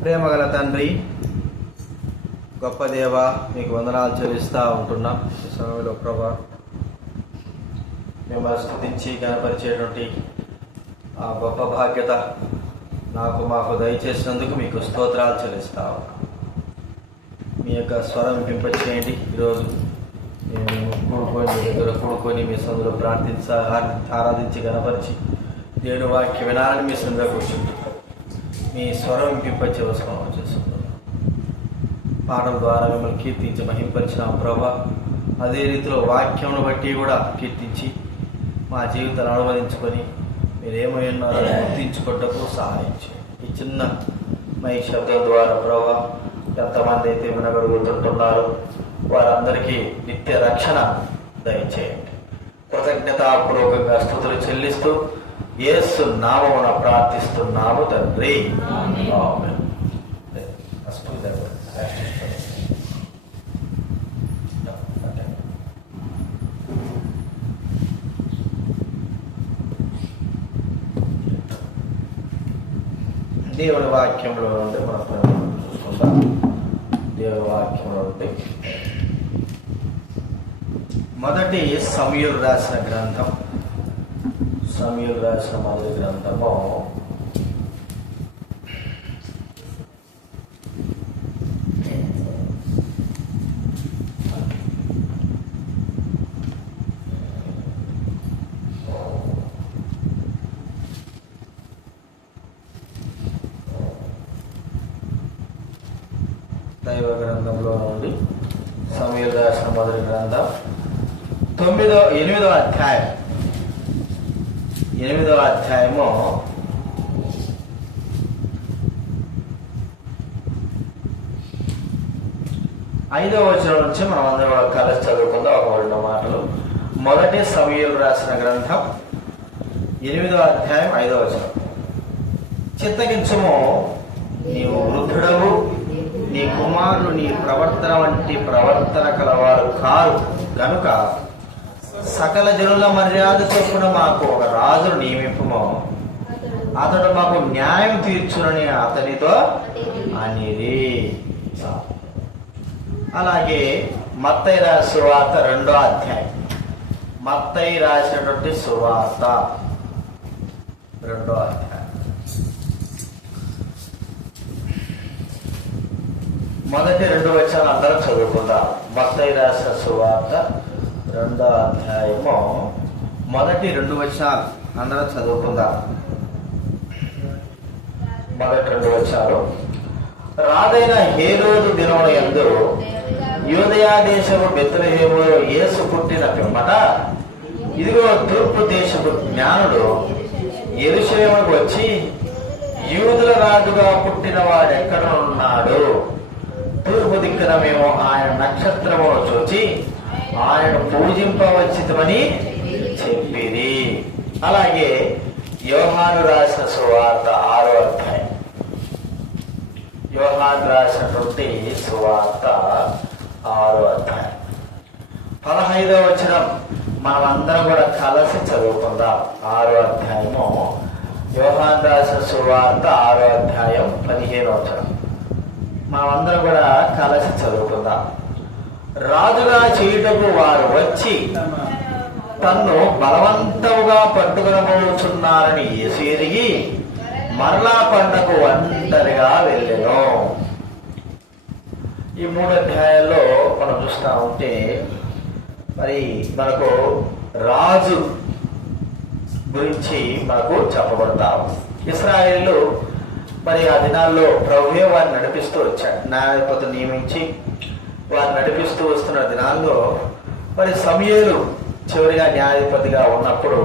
ప్రేమగల తండ్రి, గొప్ప దేవ, మీకు వందనాలు చెల్లిస్తూ ఉంటున్నాం. ఈ సమయంలో ప్రభా, మిమ్మల్ని స్తుతించి కనపరిచేటువంటి ఆ గొప్ప బాధ్యత మాకు దయచేసినందుకు మీకు స్తోత్రాలు చెల్లిస్తా ఉన్నాం. మీ యొక్క స్వరం వింపచేయండి. ఈరోజు మేము కూడుకొని మీ సందులో ఆరాధించి కనపరిచి దేవుని వాక్య వినాలని మీ సందులో కూర్చుంటున్నాం. మీ స్వరం వింపచేవసరం చేస్తున్నాం. పాటల ద్వారా మిమ్మల్ని కీర్తించి మహింపరిచిన ప్రభా, అదే రీతిలో వాక్యమును బట్టి కూడా కీర్తించి మా జీవితాన్ని అనువదించుకొని మీరేమై ఉన్నారో గుర్తించుకోవటకు సహాయం చేయండి. ఈ చిన్న మై శబ్దం ద్వారా ప్రభా, ఎంతమంది అయితే వినగలుగుతుంటున్నారో వారందరికీ నిత్య రక్షణ దయచేయండి. కృతజ్ఞతాపూర్వకంగా స్తుతులు చెల్లిస్తూ యేసు నామమున ప్రార్థిస్తున్నాము తండ్రి. ఆమేన్. దేవుని వాక్యంలో నుండి మనం చూసుకుంటాం. దేవుని వాక్యంలో నుండి మొదటి సమూయేలు రాసిన గ్రంథం, సమూయేలు రాసిన మొదటి గ్రంథము 9వ గ్రంథంలో నుండి సమూయేలు రాసిన మొదటి గ్రంథం 8వ అధ్యాయం 8వ అధ్యాయము 5వ వచనం నుంచి మనం అందరం కలిసి చదువుకుందాం. ఒక 2 మాటలు. మొదటి సమూయేలు రాసిన గ్రంథం 8వ అధ్యాయం 5వ వచనం. చిత్తగించుము, నీవు వృద్ధుడవు, నీ కుమారులు నీ ప్రవర్తన వంటి ప్రవర్తన కలవారు కారు గనుక సకల జనుల మర్యాద చొప్పున మాకు ఒక రాజును నియమింపుము, అతడు మాకు న్యాయం తీర్చునని అతనితో అనిరి. అలాగే మత్తయి రాసిన సువార్త 2వ అధ్యాయం, మత్తయి రాసినటువంటి సువార్త 2వ అధ్యాయం మొదటి 2 వచనాలు అందరం చదువుకుందాం. మత్తయి రాసిన సువార్త 2వ అధ్యాయము మొదటి 2 వచనాలు అందరం చదువుకుందాం. మొదటి 2 వచనాలు. రాజైన హేరోదు దినముల యందు యూదయా దేశము బెత్లెహేములో యేసు పుట్టిన పిమ్మట, ఇదిగో తూర్పు దేశపు జ్ఞానుడు యెరూషలేముకు వచ్చి, యూదుల రాజుగా పుట్టిన వాడెక్కడ ఉన్నాడు? తూర్పు దిక్కున మేము ఆయన నక్షత్రమును చూచి ఆయన పూజింపవచ్చితమని చెప్పిరి. అలాగే యోహాను రాసిన సువార్త 6వ అధ్యాయం, యోహాను రాసినటువంటి సువార్త 6వ అధ్యాయం 15వ వచనం మనం అందరం కూడా కలిసి చదువుకుందాం. 6వ అధ్యాయము యోహాను రాసిన సువార్త 6వ అధ్యాయం 15వ వచనం మనమందరం కూడా కలిసి చదువుకుందాం. రాజుగా చేయుటకు వారు వచ్చి తన్ను బలవంతముగా పట్టుకొనబోచున్నారని యేసు ఎరిగి మరలా పండకు ఒంటరిగా వెళ్ళెను. ఈ 3 అధ్యాయాల్లో మనం చూస్తూ ఉంటే మరి మనకు రాజు గురించి మనకు చెప్పబడతాం. ఇశ్రాయేలు మరి ఆ దినాల్లో ప్రభువే వారిని నడిపిస్తూ వచ్చాడు. న్యాయాధిపతులు నియమించి వారు నడిపిస్తూ వస్తున్న దినాల్లో మరి సమూయేలు చివరిగా న్యాయాధిపతిగా ఉన్నప్పుడు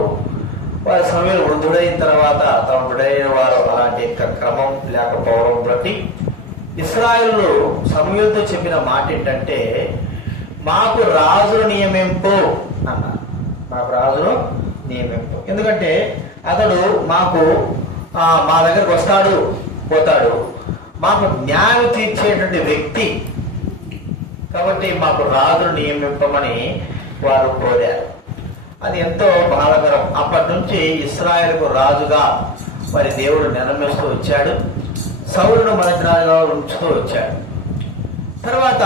వారి సమూయేలు వృద్ధుడైన తర్వాత తమ వృద్ధుడైన వారు అలాంటి క్రమం లేకపోవడం బట్టి ఇశ్రాయేలు సమూయేలుతో చెప్పిన మాట ఏంటంటే, మాకు రాజును నియమింపు అన్నారు. మాకు రాజును నియమింపు. ఎందుకంటే అతడు మా దగ్గరకు వస్తాడు పోతాడు, మాకు న్యాయం తీర్చేటువంటి వ్యక్తి కాబట్టి మాకు రాజును నియమింపమని వారు కోరారు. అది ఎంతో బాధాకరం. అప్పటి నుంచి ఇశ్రాయేలుకు రాజుగా మరి దేవుడు నిర్ణయిస్తూ వచ్చాడు. సౌలును మొదటి రాజుగా ఉంచుతూ వచ్చాడు. తర్వాత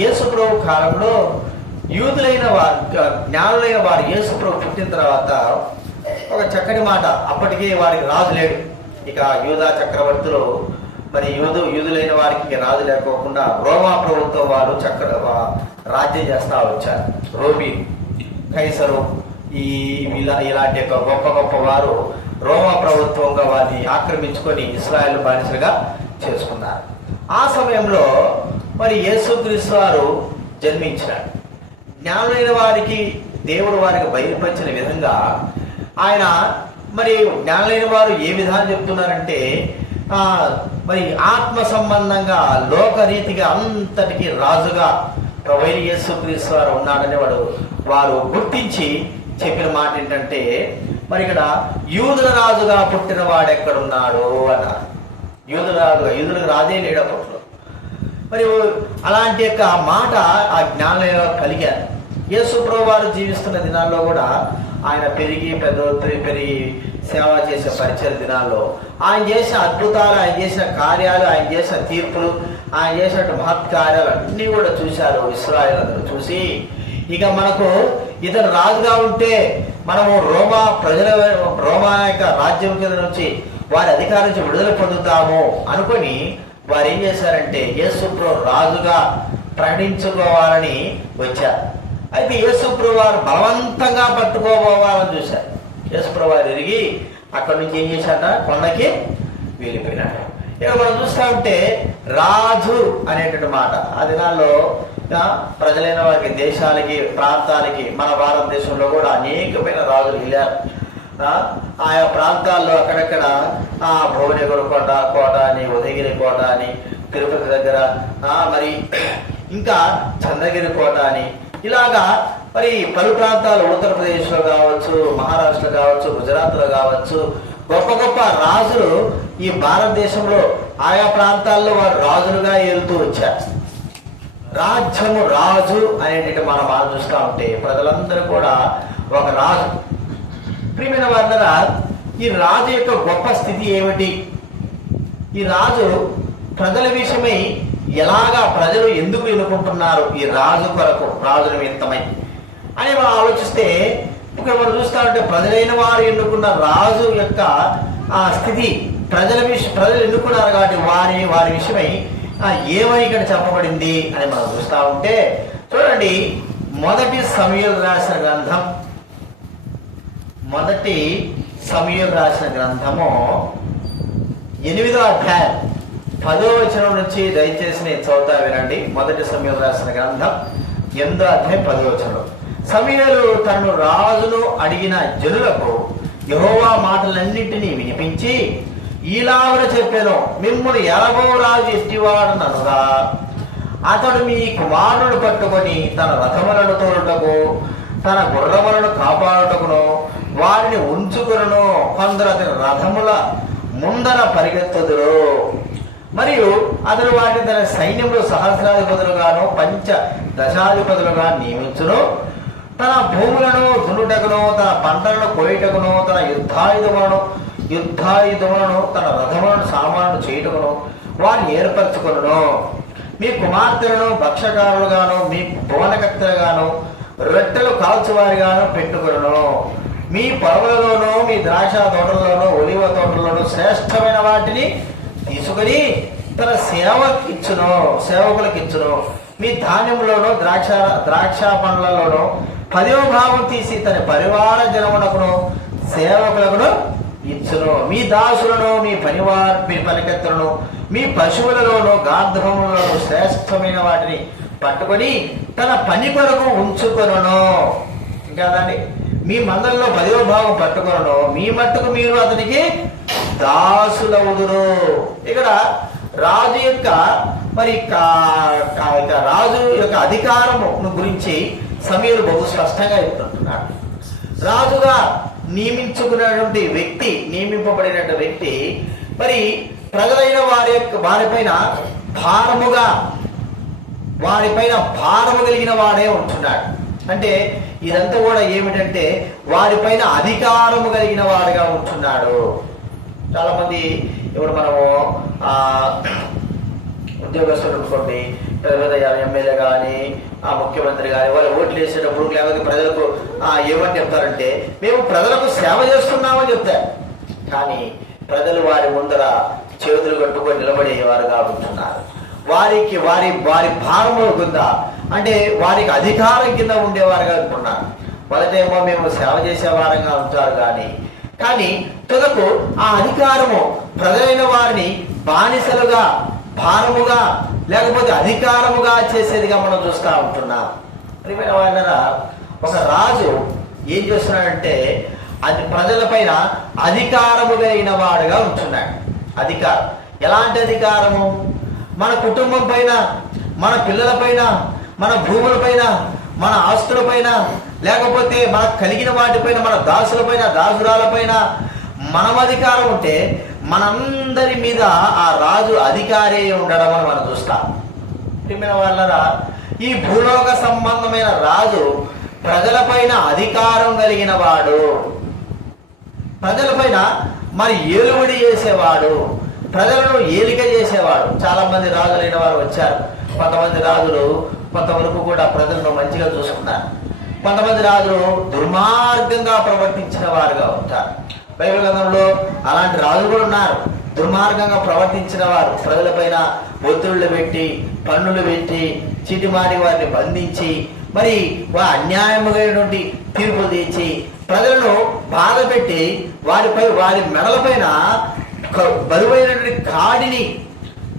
యేసుప్రభు కాలంలో యూదులైన వారు, జ్ఞానులైన వారు యేసుప్రభు పుట్టిన తర్వాత ఒక చక్కని మాట, అప్పటికే వారికి రాజు లేడు. ఇక యూదా చక్రవర్తులు మరి యూదులైన వారికి ఇక రాజు లేకోకుండా రోమా ప్రభుత్వం వారు రాజ్యం చేస్తా వచ్చారు. రోమి, కైసరు, ఇలాంటి గొప్ప గొప్ప వారు రోమా ప్రభుత్వంగా వారిని ఆక్రమించుకొని ఇశ్రాయేలు బానిసలుగా చేసుకున్నారు. ఆ సమయంలో మరి యేసుక్రీస్తు వారు జన్మించాడు. జ్ఞానులైన వారికి దేవుడు వారికి బయలుపరిచిన విధంగా ఆయన మరి జ్ఞానులైన వారు ఏ విధానం చెప్తున్నారంటే మరి ఆత్మ సంబంధంగా లోకరీతిగా అంతటికి రాజుగా ప్రభువైన యేసుక్రీస్తు వారు ఉన్నాడని వారు గుర్తించి చెప్పిన మాట ఏంటంటే, మరి ఇక్కడ యూదుల రాజుగా పుట్టిన వాడు ఎక్కడున్నాడు అన్నారు. యూదులకు రాజే లేడు అప్పట్లో. మరి అలాంటి యొక్క మాట ఆ జ్ఞానంలో కలిగారు. యేసు ప్రభు వారు జీవిస్తున్న దినాల్లో కూడా ఆయన పెరిగి సేవ చేసే పరిచయ దినాల్లో ఆయన చేసిన అద్భుతాలు, ఆయన చేసిన కార్యాలు, ఆయన చేసిన తీర్పులు, ఆయన చేసిన మహత్కార్యాలు అన్నీ కూడా చూశారు ఇశ్రాయేలు అందరూ. చూసి ఇక మనకు ఇతను రాజుగా ఉంటే మనము రోమా యొక్క రాజ్యం కింద నుంచి వారి అధికారం నుంచి విడుదల పొందుతాము అనుకొని వారు ఏం చేశారంటే యేసుప్రభు రాజుగా ప్రకటించుకోవాలని వచ్చారు. అయితే యేసుప్రభు వారు బలవంతంగా పట్టుకోవాలని చూశారు. యేసుప్రభు వారు తిరిగి అక్కడి నుంచి ఏం చేశాట, కొండకి వెళ్ళిపోయినాడు. ఇక మనం చూస్తా ఉంటే రాజు అనేటువంటి మాట ఆ దినాల్లో ప్రజలైన వారికి, దేశాలకి, ప్రాంతాలకి, మన భారతదేశంలో కూడా అనేకమైన రాజులు వెళ్ళారు. ఆయా ప్రాంతాల్లో అక్కడక్కడ భువనగిరి కోట అని, ఉదయగిరి కోట అని, తిరుపతి దగ్గర మరి ఇంకా చంద్రగిరి కోట అని, ఇలాగా మరి పలు ప్రాంతాలు ఉత్తరప్రదేశ్లో కావచ్చు, మహారాష్ట్రలో కావచ్చు, గుజరాత్లో కావచ్చు, గొప్ప గొప్ప రాజులు ఈ భారతదేశంలో ఆయా ప్రాంతాల్లో వారు రాజులుగా ఏలుతూ వచ్చారు. రాజ్యము రాజు అనేటువంటి మనం ఆలోచిస్తూ ఉంటే ప్రజలందరూ కూడా ఒక రాజు. ప్రియమైన వారందరూ, ఈ రాజు యొక్క గొప్ప స్థితి ఏమిటి? ఈ రాజు ప్రజల విషయమై ఎలాగా ప్రజలు ఎందుకు ఎన్నుకుంటున్నారు ఈ రాజు కొరకు, రాజు నిమిత్తమై అని మనం ఆలోచిస్తే ఇక్కడ మనం చూస్తా ఉంటే ప్రజలైన వారు ఎన్నుకున్న రాజు యొక్క ఆ స్థితి, ప్రజలు ఎన్నుకున్నారు కాబట్టి వారి విషయమై ఏమని ఇక్కడ చెప్పబడింది అని మనం చూస్తా ఉంటే చూడండి, మొదటి సమూయేలు రాసిన గ్రంథము 8వ అధ్యాయం 10వ వచనం నుంచి దయచేసి నేను చదువుతా వినండి. మొదటి సమూయేలు రాసిన గ్రంథం 8వ అధ్యాయం 10వ వచనం. సమూయేలు తనను రాజును అడిగిన జనులకు యెహోవా మాటలన్నింటినీ వినిపించి ఈలాగున చెప్పాను, మిమ్మును ఎలాగో రాజు ఎట్టివాడనగా అతడు మీ కుమారులను పట్టుకొని తన రథములను తోలుటకు, తన గుర్రములను కాపాడుటకును వారిని ఉంచుకును, కొందరు అతని రథముల ముందర పరిగెత్తుదురు. మరియు అతడు వారిని తన సైన్యంలో సహస్రాధిపతులుగాను 5 దశాధిపతులుగా నియమించును. తన భూములను దున్నుటకును, తన పంటలను కోయుటకును, తన యుద్ధాయుధములను తన రథములను సామాను చేయుటకును వారిని ఏర్పరచుకొనును. మీ కుమార్తెలను భక్షకారులుగాను, మీ భువనకర్తలుగాను, రొట్టెలు కాల్చువారిగాను పెట్టుకొనును. మీ పొలములలోనూ, మీ ద్రాక్ష తోటల్లోనూ, ఒలివ తోటల్లోనూ శ్రేష్టమైన వాటిని తీసుకుని తన సేవకులకు ఇచ్చును. మీ ధాన్యములోనూ ద్రాక్ష పండ్లలోనూ 10వ భాగం తీసి తన పరివార జనమునకును సేవకులకు ఇచ్చును. మీ దాసులను, మీ పనికత్తెలను, మీ పశువులలోనూ గార్ధములలోనూ శ్రేష్టమైన వాటిని పట్టుకొని తన పని కొరకు ఉంచుకొనును. ఇంకా దాన్ని మీ మందల్లో 10వ భాగం పట్టుకొనును. మీ మట్టుకు మీరు అతనికి దాసులవుదురు. ఇక్కడ రాజు యొక్క రాజు యొక్క అధికారము గురించి సమూయేలు బహు స్పష్టంగా చెప్తుంటున్నాడు. రాజుగా నియమింపబడినటువంటి వ్యక్తి మరి ప్రజలైన వారిపైన భారము కలిగిన వాడే ఉంటున్నాడు. అంటే ఇదంతా కూడా ఏమిటంటే వారిపైన అధికారము కలిగిన వాడుగా ఉంటున్నాడు. చాలా మంది ఇప్పుడు మనము ఉద్యోగస్తులు అనుకోండి, లేదా ఎమ్మెల్యే కానీ ముఖ్యమంత్రి కానీ వాళ్ళు ఓట్లు వేసేటప్పుడు లేకపోతే ప్రజలకు ఏమని చెప్తారంటే మేము ప్రజలకు సేవ చేస్తున్నామని చెప్తారు. కానీ ప్రజలు వారి ముందర చేతులు కట్టుకొని నిలబడేవారుగా ఉంటున్నారు. వారికి వారి వారి భారము కింద అంటే వారికి అధికారం కింద ఉండేవారుగా ఉంటున్నారు. వాళ్ళకేమో మేము సేవ చేసేవారంగా ఉంటారు. కానీ తుదకు ఆ అధికారము ప్రజలైన వారిని బానిసలుగా, భారముగా, లేకపోతే అధికారముగా చేసేదిగా మనం చూస్తూ ఉంటున్నాం. ప్రియమైన వాళ్ళరా, ఒక రాజు ఏం చేస్తున్నాడంటే అది ప్రజలపైన అధికారము కలిగిన వాడుగా ఉంటున్నాడు. అధికారం ఎలాంటి అధికారము? మన కుటుంబం పైన, మన పిల్లల పైన, మన భూముల పైన, మన ఆస్తుల పైన, లేకపోతే మనకు కలిగిన వాటిపైన, మన దాసుల పైన, దాసురాల పైన మనం అధికారం ఉంటే మనందరి మీద ఆ రాజు అధికారి ఉండడం అని మనం చూస్తాం. ప్రియమైన వాళ్ళరా, ఈ భూలోక సంబంధమైన రాజు ప్రజలపైన అధికారం కలిగిన వాడు, ప్రజలపైన మరి ఏలుబడి చేసేవాడు, ప్రజలను ఏలిక చేసేవాడు. చాలా మంది రాజులైన వారు వచ్చారు. కొంతమంది రాజులు కొంతవరకు కూడా ప్రజలను మంచిగా చూసుకున్నారు. కొంతమంది రాజులు దుర్మార్గంగా ప్రవర్తించిన వారుగా ఉంటారు. బైబిల్ గ్రంథంలో అలాంటి రాజులు కూడా ఉన్నారు. దుర్మార్గంగా ప్రవర్తించిన వారు ప్రజలపైన ఒత్తిళ్లు పెట్టి, పన్నులు పెట్టి, చీటిమాటి వారిని బంధించి, మరి అన్యాయముగైనటువంటి తీర్పులు తీర్చి, ప్రజలను బాధ పెట్టి, వారి మెడలపైన బరువైనటువంటి కాడిని,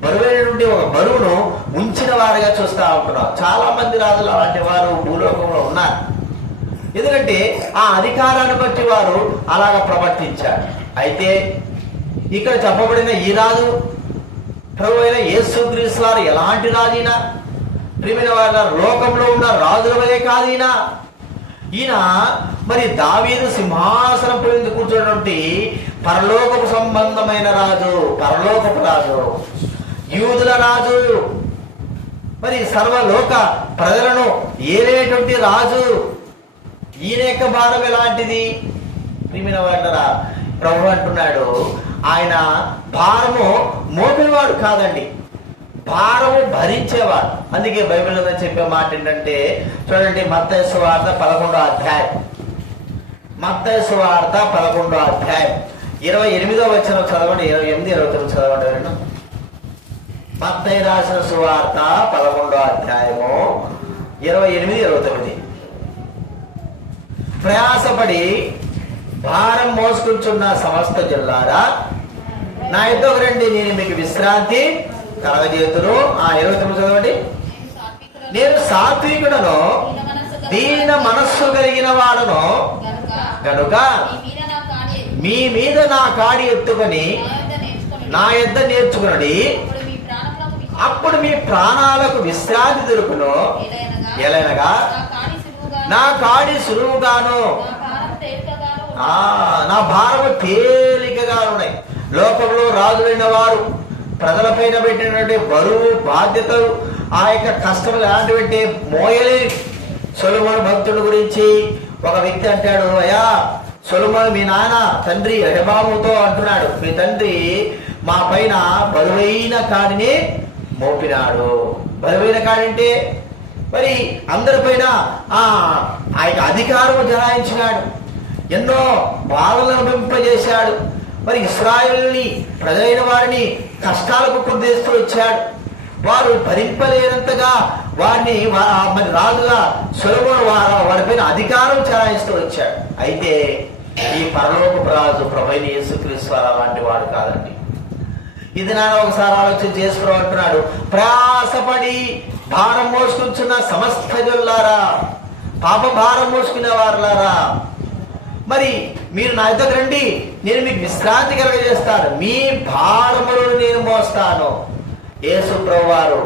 బరువైనటువంటి ఒక బరువును ఉంచిన వారిగా చూస్తూ ఉంటున్నాం. చాలా మంది రాజులు అలాంటి వారు భూలోకంలో ఉన్నారు. ఎందుకంటే ఆ అధికారాన్ని బట్టి వారు అలాగ ప్రవర్తించారు. అయితే ఇక్కడ చెప్పబడిన ఈ రాజు ప్రభు అయిన యేసుక్రీస్తు వారు ఎలాంటి రాజైనా, ప్రియమైన వారి లోకంలో ఉన్న రాజుల వలె కాదు ఈయన మరి దావీదు సింహాసనం పైన కూర్చున్నటువంటి పరలోకపు సంబంధమైన రాజు, పరలోకపు రాజు, యూదుల రాజు, మరి సర్వలోక ప్రజలను ఏలేటువంటి రాజు. ఈయన యొక్క భారం ఎలాంటిది? ప్రియమైన వాడరా, ప్రభు అంటున్నాడు ఆయన భారము మోపినవాడు కాదండి, భారము భరించేవాడు. అందుకే బైబిల్లో చెప్పే మాట ఏంటంటే చూడండి, మత్తయి సువార్త 11వ అధ్యాయం, మత్తయి సువార్త 11వ అధ్యాయం 28వ వచనం చదవండి, 28, 29 చదవండి. మత్తయి రాసిన సువార్త 11వ అధ్యాయము 28, 29. ప్రయాసపడి భారం మోసుకుంటున్న సమస్త జనులారా నా యొద్దకు రండి, నేను మీకు విశ్రాంతి కలగజేతును. 29 చదవండి. నేను సాత్వికుడను, దీన మనస్సు కలిగిన వాడను గనుక మీ మీద నా కాడి ఎత్తుకొని నా యొద్ద నేర్చుకుని అప్పుడు మీ ప్రాణాలకు విశ్రాంతి దొరుకును. ఎలాగనగా నా కాడి సులువుగాను నా భారము తేలికగా ఉన్నాయి. లోకంలో రాజులైన వారు ప్రజలపైన పెట్టినటువంటి బరువు, బాధ్యతలు, ఆ యొక్క కష్టములు ఎలాంటివంటే మోయలేని. సొలొమోను భక్తుడి గురించి ఒక వ్యక్తి అంటాడు, అయ్యా సొలొమోను మీ నాన్న తండ్రి రెహబాముతో అంటున్నాడు, మీ తండ్రి మా పైన బరువైన కాడిని మోపినాడు. బరువైన కాడంటే మరి అందరిపైన ఆ యొక్క అధికారము జనాయించినాడు, ఎన్నో బాధలను అనుభవింపజేశాడు. మరి ఇశ్రాయేలుని ప్రజలైన వారిని కష్టాలకు కుదేస్తూ వచ్చాడు. వారు భరింపలేనంతగా వారిని మరి రాజుగా సొలొమోను వారిపైన అధికారం చెలాయిస్తూ వచ్చాడు. అయితే ఈ పరలోకపు రాజు ప్రభువైన యేసుక్రీస్తు అలాంటి వాడు కాదండి. ఇది నాన్న ఒకసారి ఆలోచన చేసుకో అంటున్నాడు, ప్రయాసపడి భారం మోసుకుంటున్న సమస్త జనులారా, పాప భారం మోసుకునే వారులారా, మరి మీరు నా దగ్గర రండి, నేను మీకు విశ్రాంతి కలగజేస్తాను, మీ భారములను నేను మోస్తాను. యేసు ప్రభువారు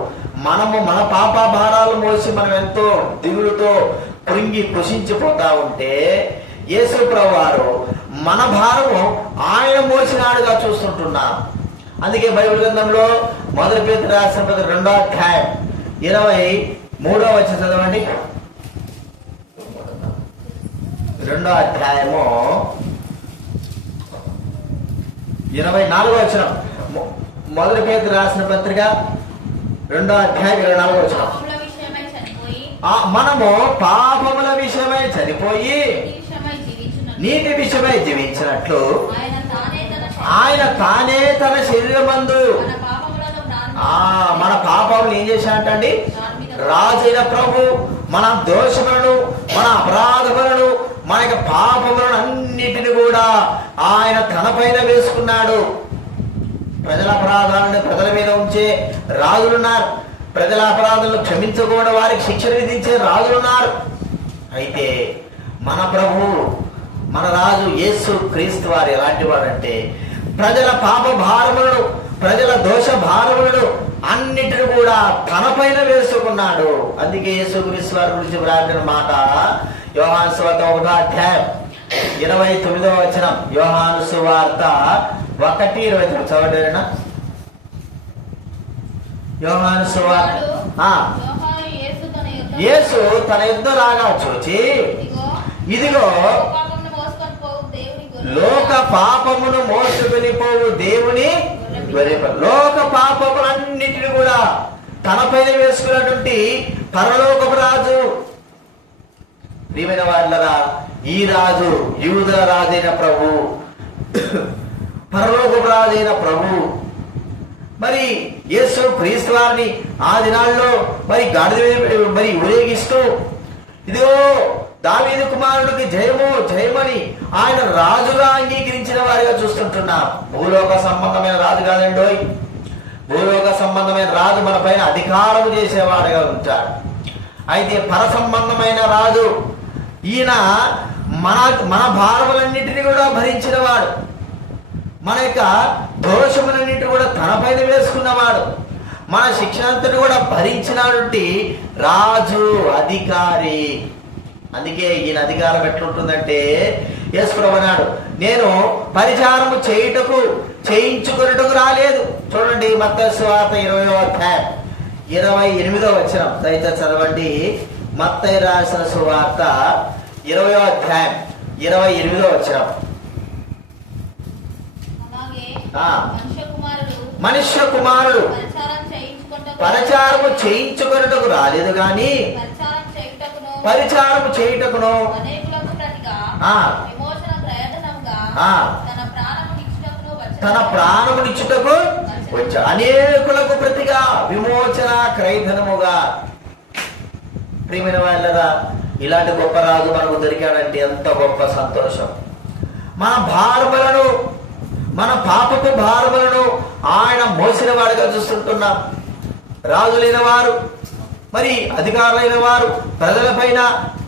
మనము మన పాప భారాలు మోసి మనం ఎంతో దిగులుతో కృంగి కృషించిపోతా ఉంటే యేసు ప్రభువారు మన భారము ఆయన మోసినాడుగా చూస్తుంటున్నాం. అందుకే బైబిల్ గ్రంథంలో 1 పేతురు రాసిన 2వ అధ్యాయం 23వ వచనం చదవండి. 2వ అధ్యాయము 24వ వచనం, మొదటి పేతురు రాసిన పత్రిక 2వ అధ్యాయం 24వ వచనం. మనము పాపముల విషయమై చనిపోయి నీతి విషయమై జీవించినట్లు ఆయన తానే తన శరీరమందు మన పాపములు ఏం చేశాడండి? రాజైన ప్రభు మన దోషములను, మన అపరాధములను, మన యొక్క పాపములను అన్నిటిని కూడా ఆయన తన పైన వేసుకున్నాడు. ప్రజల అపరాధాలను ప్రజల మీద ఉంచే రాజులున్నారు. ప్రజల అపరాధాలను క్షమించకుండా వారికి శిక్షణ విధించే రాజులున్నారు. అయితే మన ప్రభు, మన రాజు యేసు క్రీస్తు వారు ఎలాంటి వాడంటే ప్రజల పాప భారములను, ప్రజల దోష భారములను అన్నిటిని కూడా తన పైన వేసుకున్నాడు. అందుకే యేసు క్రీస్తు వారి గురించి వ్రాసిన మాట యోహాను సువార్త 1వ అధ్యాయం 29వ వచనం. యోహాను సువార్త 1:29 చదవడేనా? యోహాను సువార్త యేసు తన యుద్ధ రాగా చూచి, ఇదిగో లోక పాపమును మోసుకొని పోవు దేవుని లోక పాపములన్నిటిని కూడా తన పైన వేసుకున్నటువంటి పరలోకపు రాజు. ప్రియమైన వాళ్ళరా, ఈ రాజు యూదుల రాజైన ప్రభు, పరలోకపు రాజైన ప్రభు మరి యేసు క్రీస్తు వారిని ఆ దినాల్లో మరి గాడిద మరి ఊరేగిస్తూ, ఇదిగో దావీదు కుమారుడికి జయము జయమని ఆయన రాజుగా అంగీకరించిన వారిగా చూస్తుంటున్నాం. భూలోక సంబంధమైన రాజు కాదండోయ్. భూలోక సంబంధమైన రాజు మన పైన అధికారం చేసేవాడుగా ఉంటాడు. అయితే పర సంబంధమైన రాజు ఈయన మన భారములన్నింటినీ కూడా భరించిన వాడు. మన యొక్క దోషములన్నింటినీ కూడా తన పైన వేసుకున్నవాడు. మన శిక్షణంతటి కూడా భరించినటువంటి రాజు, అధికారి. అందుకే ఈయన అధికారం ఎట్లుంటుందంటే, యేసు ప్రభు అన్నాడు, నేను పరిచారము చేయించుకున్నట్టుకు రాలేదు. చూడండి మత్తయి సువార్త 20వ అధ్యాయం 28వ వచనం. దయచేసి చదవండి. మత్తయి రాసిన సువార్త 20వ అధ్యాయం 28వ వచనం. మనుష్య కుమారుడు పరిచారము చేయించుకున్నట్టుకు రాలేదు గాని పరిచారము చేయుటకును తన ప్రాణమునిచ్చుటకు వచ్చాడు. అనేకులకు ప్రతిగా విమోచన క్రయధనముగా. ప్రియమైన వాళ్ళరా, ఇలాంటి గొప్ప రాజు మనకు దొరికాడంటే ఎంత గొప్ప సంతోషం. మన భారములను, మన పాపపు భారములను ఆయన మోసిన వాడిగా చూస్తుంటున్నాం. రాజులైన వారు, మరి అధికారులైన వారు ప్రజలపైన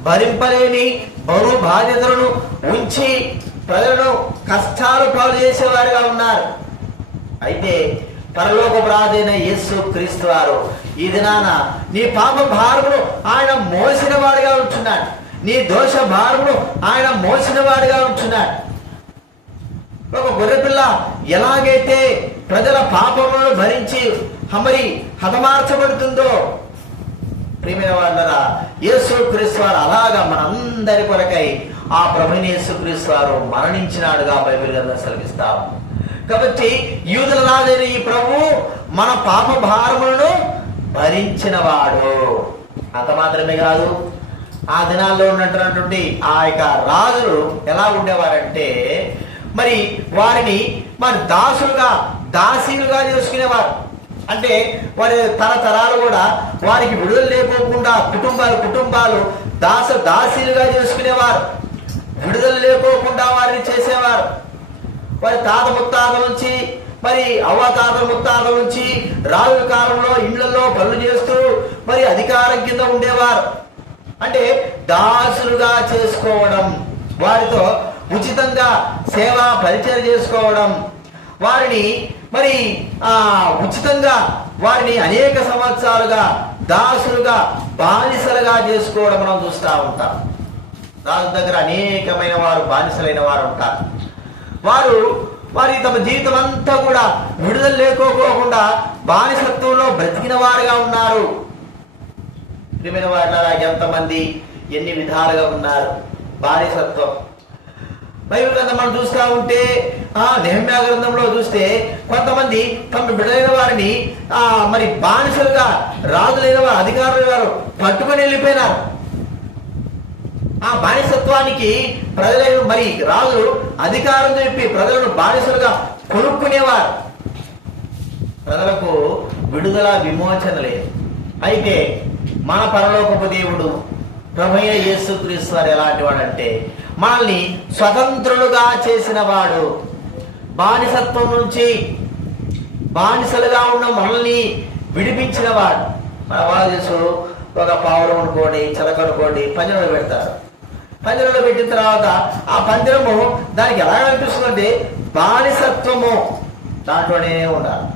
భరింపలేని బరువు బాధ్యతలను ఉంచి ప్రజలను కష్టాలు పాలు చేసేవారుగా ఉన్నారు. అయితే పరలోకపు రాజైన యేసు క్రీస్తు వారు ఈ దినాన నీ పాప భారమును ఆయన మోసిన వాడిగా ఉంటున్నాడు. నీ దోష భారమును ఆయన మోసిన వాడిగా ఉంటున్నాడు. ఒక గొర్రెపిల్ల ఎలాగైతే ప్రజల పాపములను భరించి మరి హతమార్చబడుతుందో, ప్రియమైన వాళ్ళరా, యేసు క్రీస్తు వారు అలాగా మనందరి కొరకై ఆ ప్రభుని యేసు క్రీస్తు వారు మరణించినాడుగా బైబిల్ గ్రంథం సెలవిస్తాం. కాబట్టి యూదుల రాజైన ఈ ప్రభు మన పాప భారములను భరించిన వాడు. అంత మాత్రమే కాదు, ఆ దినాల్లో ఉన్నటువంటి ఆ యొక్క రాజులు ఎలా ఉండేవారంటే, మరి వారిని మరి దాసీలుగా చేసుకునేవారు. అంటే వారి తరతరాలు కూడా వారికి విడుదల లేకోకుండా కుటుంబాలు దాసీలుగా చేసుకునేవారు. విడుదల లేకోకుండా వారిని చేసేవారు. వారి తాత ముత్తాతల నుంచి, మరి అవ్వతాతల ముత్తాతల నుంచి రాజుల కాలంలో ఇళ్లలో పనులు చేస్తూ మరి అధికారం కింద ఉండేవారు. అంటే దాసులుగా చేసుకోవడం, వారితో ఉచితంగా సేవా పరిచయం చేసుకోవడం, వారిని మరి ఉచితంగా వారిని అనేక సంవత్సరాలుగా దాసులుగా బానిసలుగా చేసుకోవడం మనం చూస్తూ ఉంటాం. రాజు దగ్గర అనేకమైన వారు బానిసలైన వారు ఉంటారు. వారి తమ జీవితం అంతా కూడా విడుదల లేకోకుండా బానిసత్వంలో బ్రతికిన వారుగా ఉన్నారు. ప్రియమైన వారిలా ఎంతమంది ఎన్ని విధాలుగా ఉన్నారు. బానిసత్వం బైబిల్ గ్రంథం మనం చూస్తూ ఉంటే నెహెమ్యా గ్రంథంలో చూస్తే కొంతమంది తమ బిడ్డలైన వారిని మరి బానిసలుగా రాజులైన వారు అధికారులు గారు పట్టుకొని వెళ్ళిపోయినారు. ఆ బానిసత్వానికి ప్రజలను మరి రాజు అధికారం చెప్పి ప్రజలను బానిసలుగా కొనుక్కునేవారు. ప్రజలకు విడుదల విమోచన లేదు. అయితే మన పరలోకపు దేవుడు ప్రభువైన యేసుక్రీస్తు వారు ఎలాంటి వాడంటే మనల్ని స్వతంత్రులుగా చేసిన వాడు. బానిసత్వం నుంచి బానిసలుగా ఉన్న మనల్ని విడిపించిన వాడు. మన వాళ్ళు తెలుసు, ఒక పావురం అనుకోండి, చిలక అనుకోండి, పంజరంలో పెడతారు. పంజరంలో పెట్టిన తర్వాత ఆ పంజరము దానికి ఎలా అనిపిస్తుందంటే బానిసత్వము దాంట్లోనే ఉండాలి.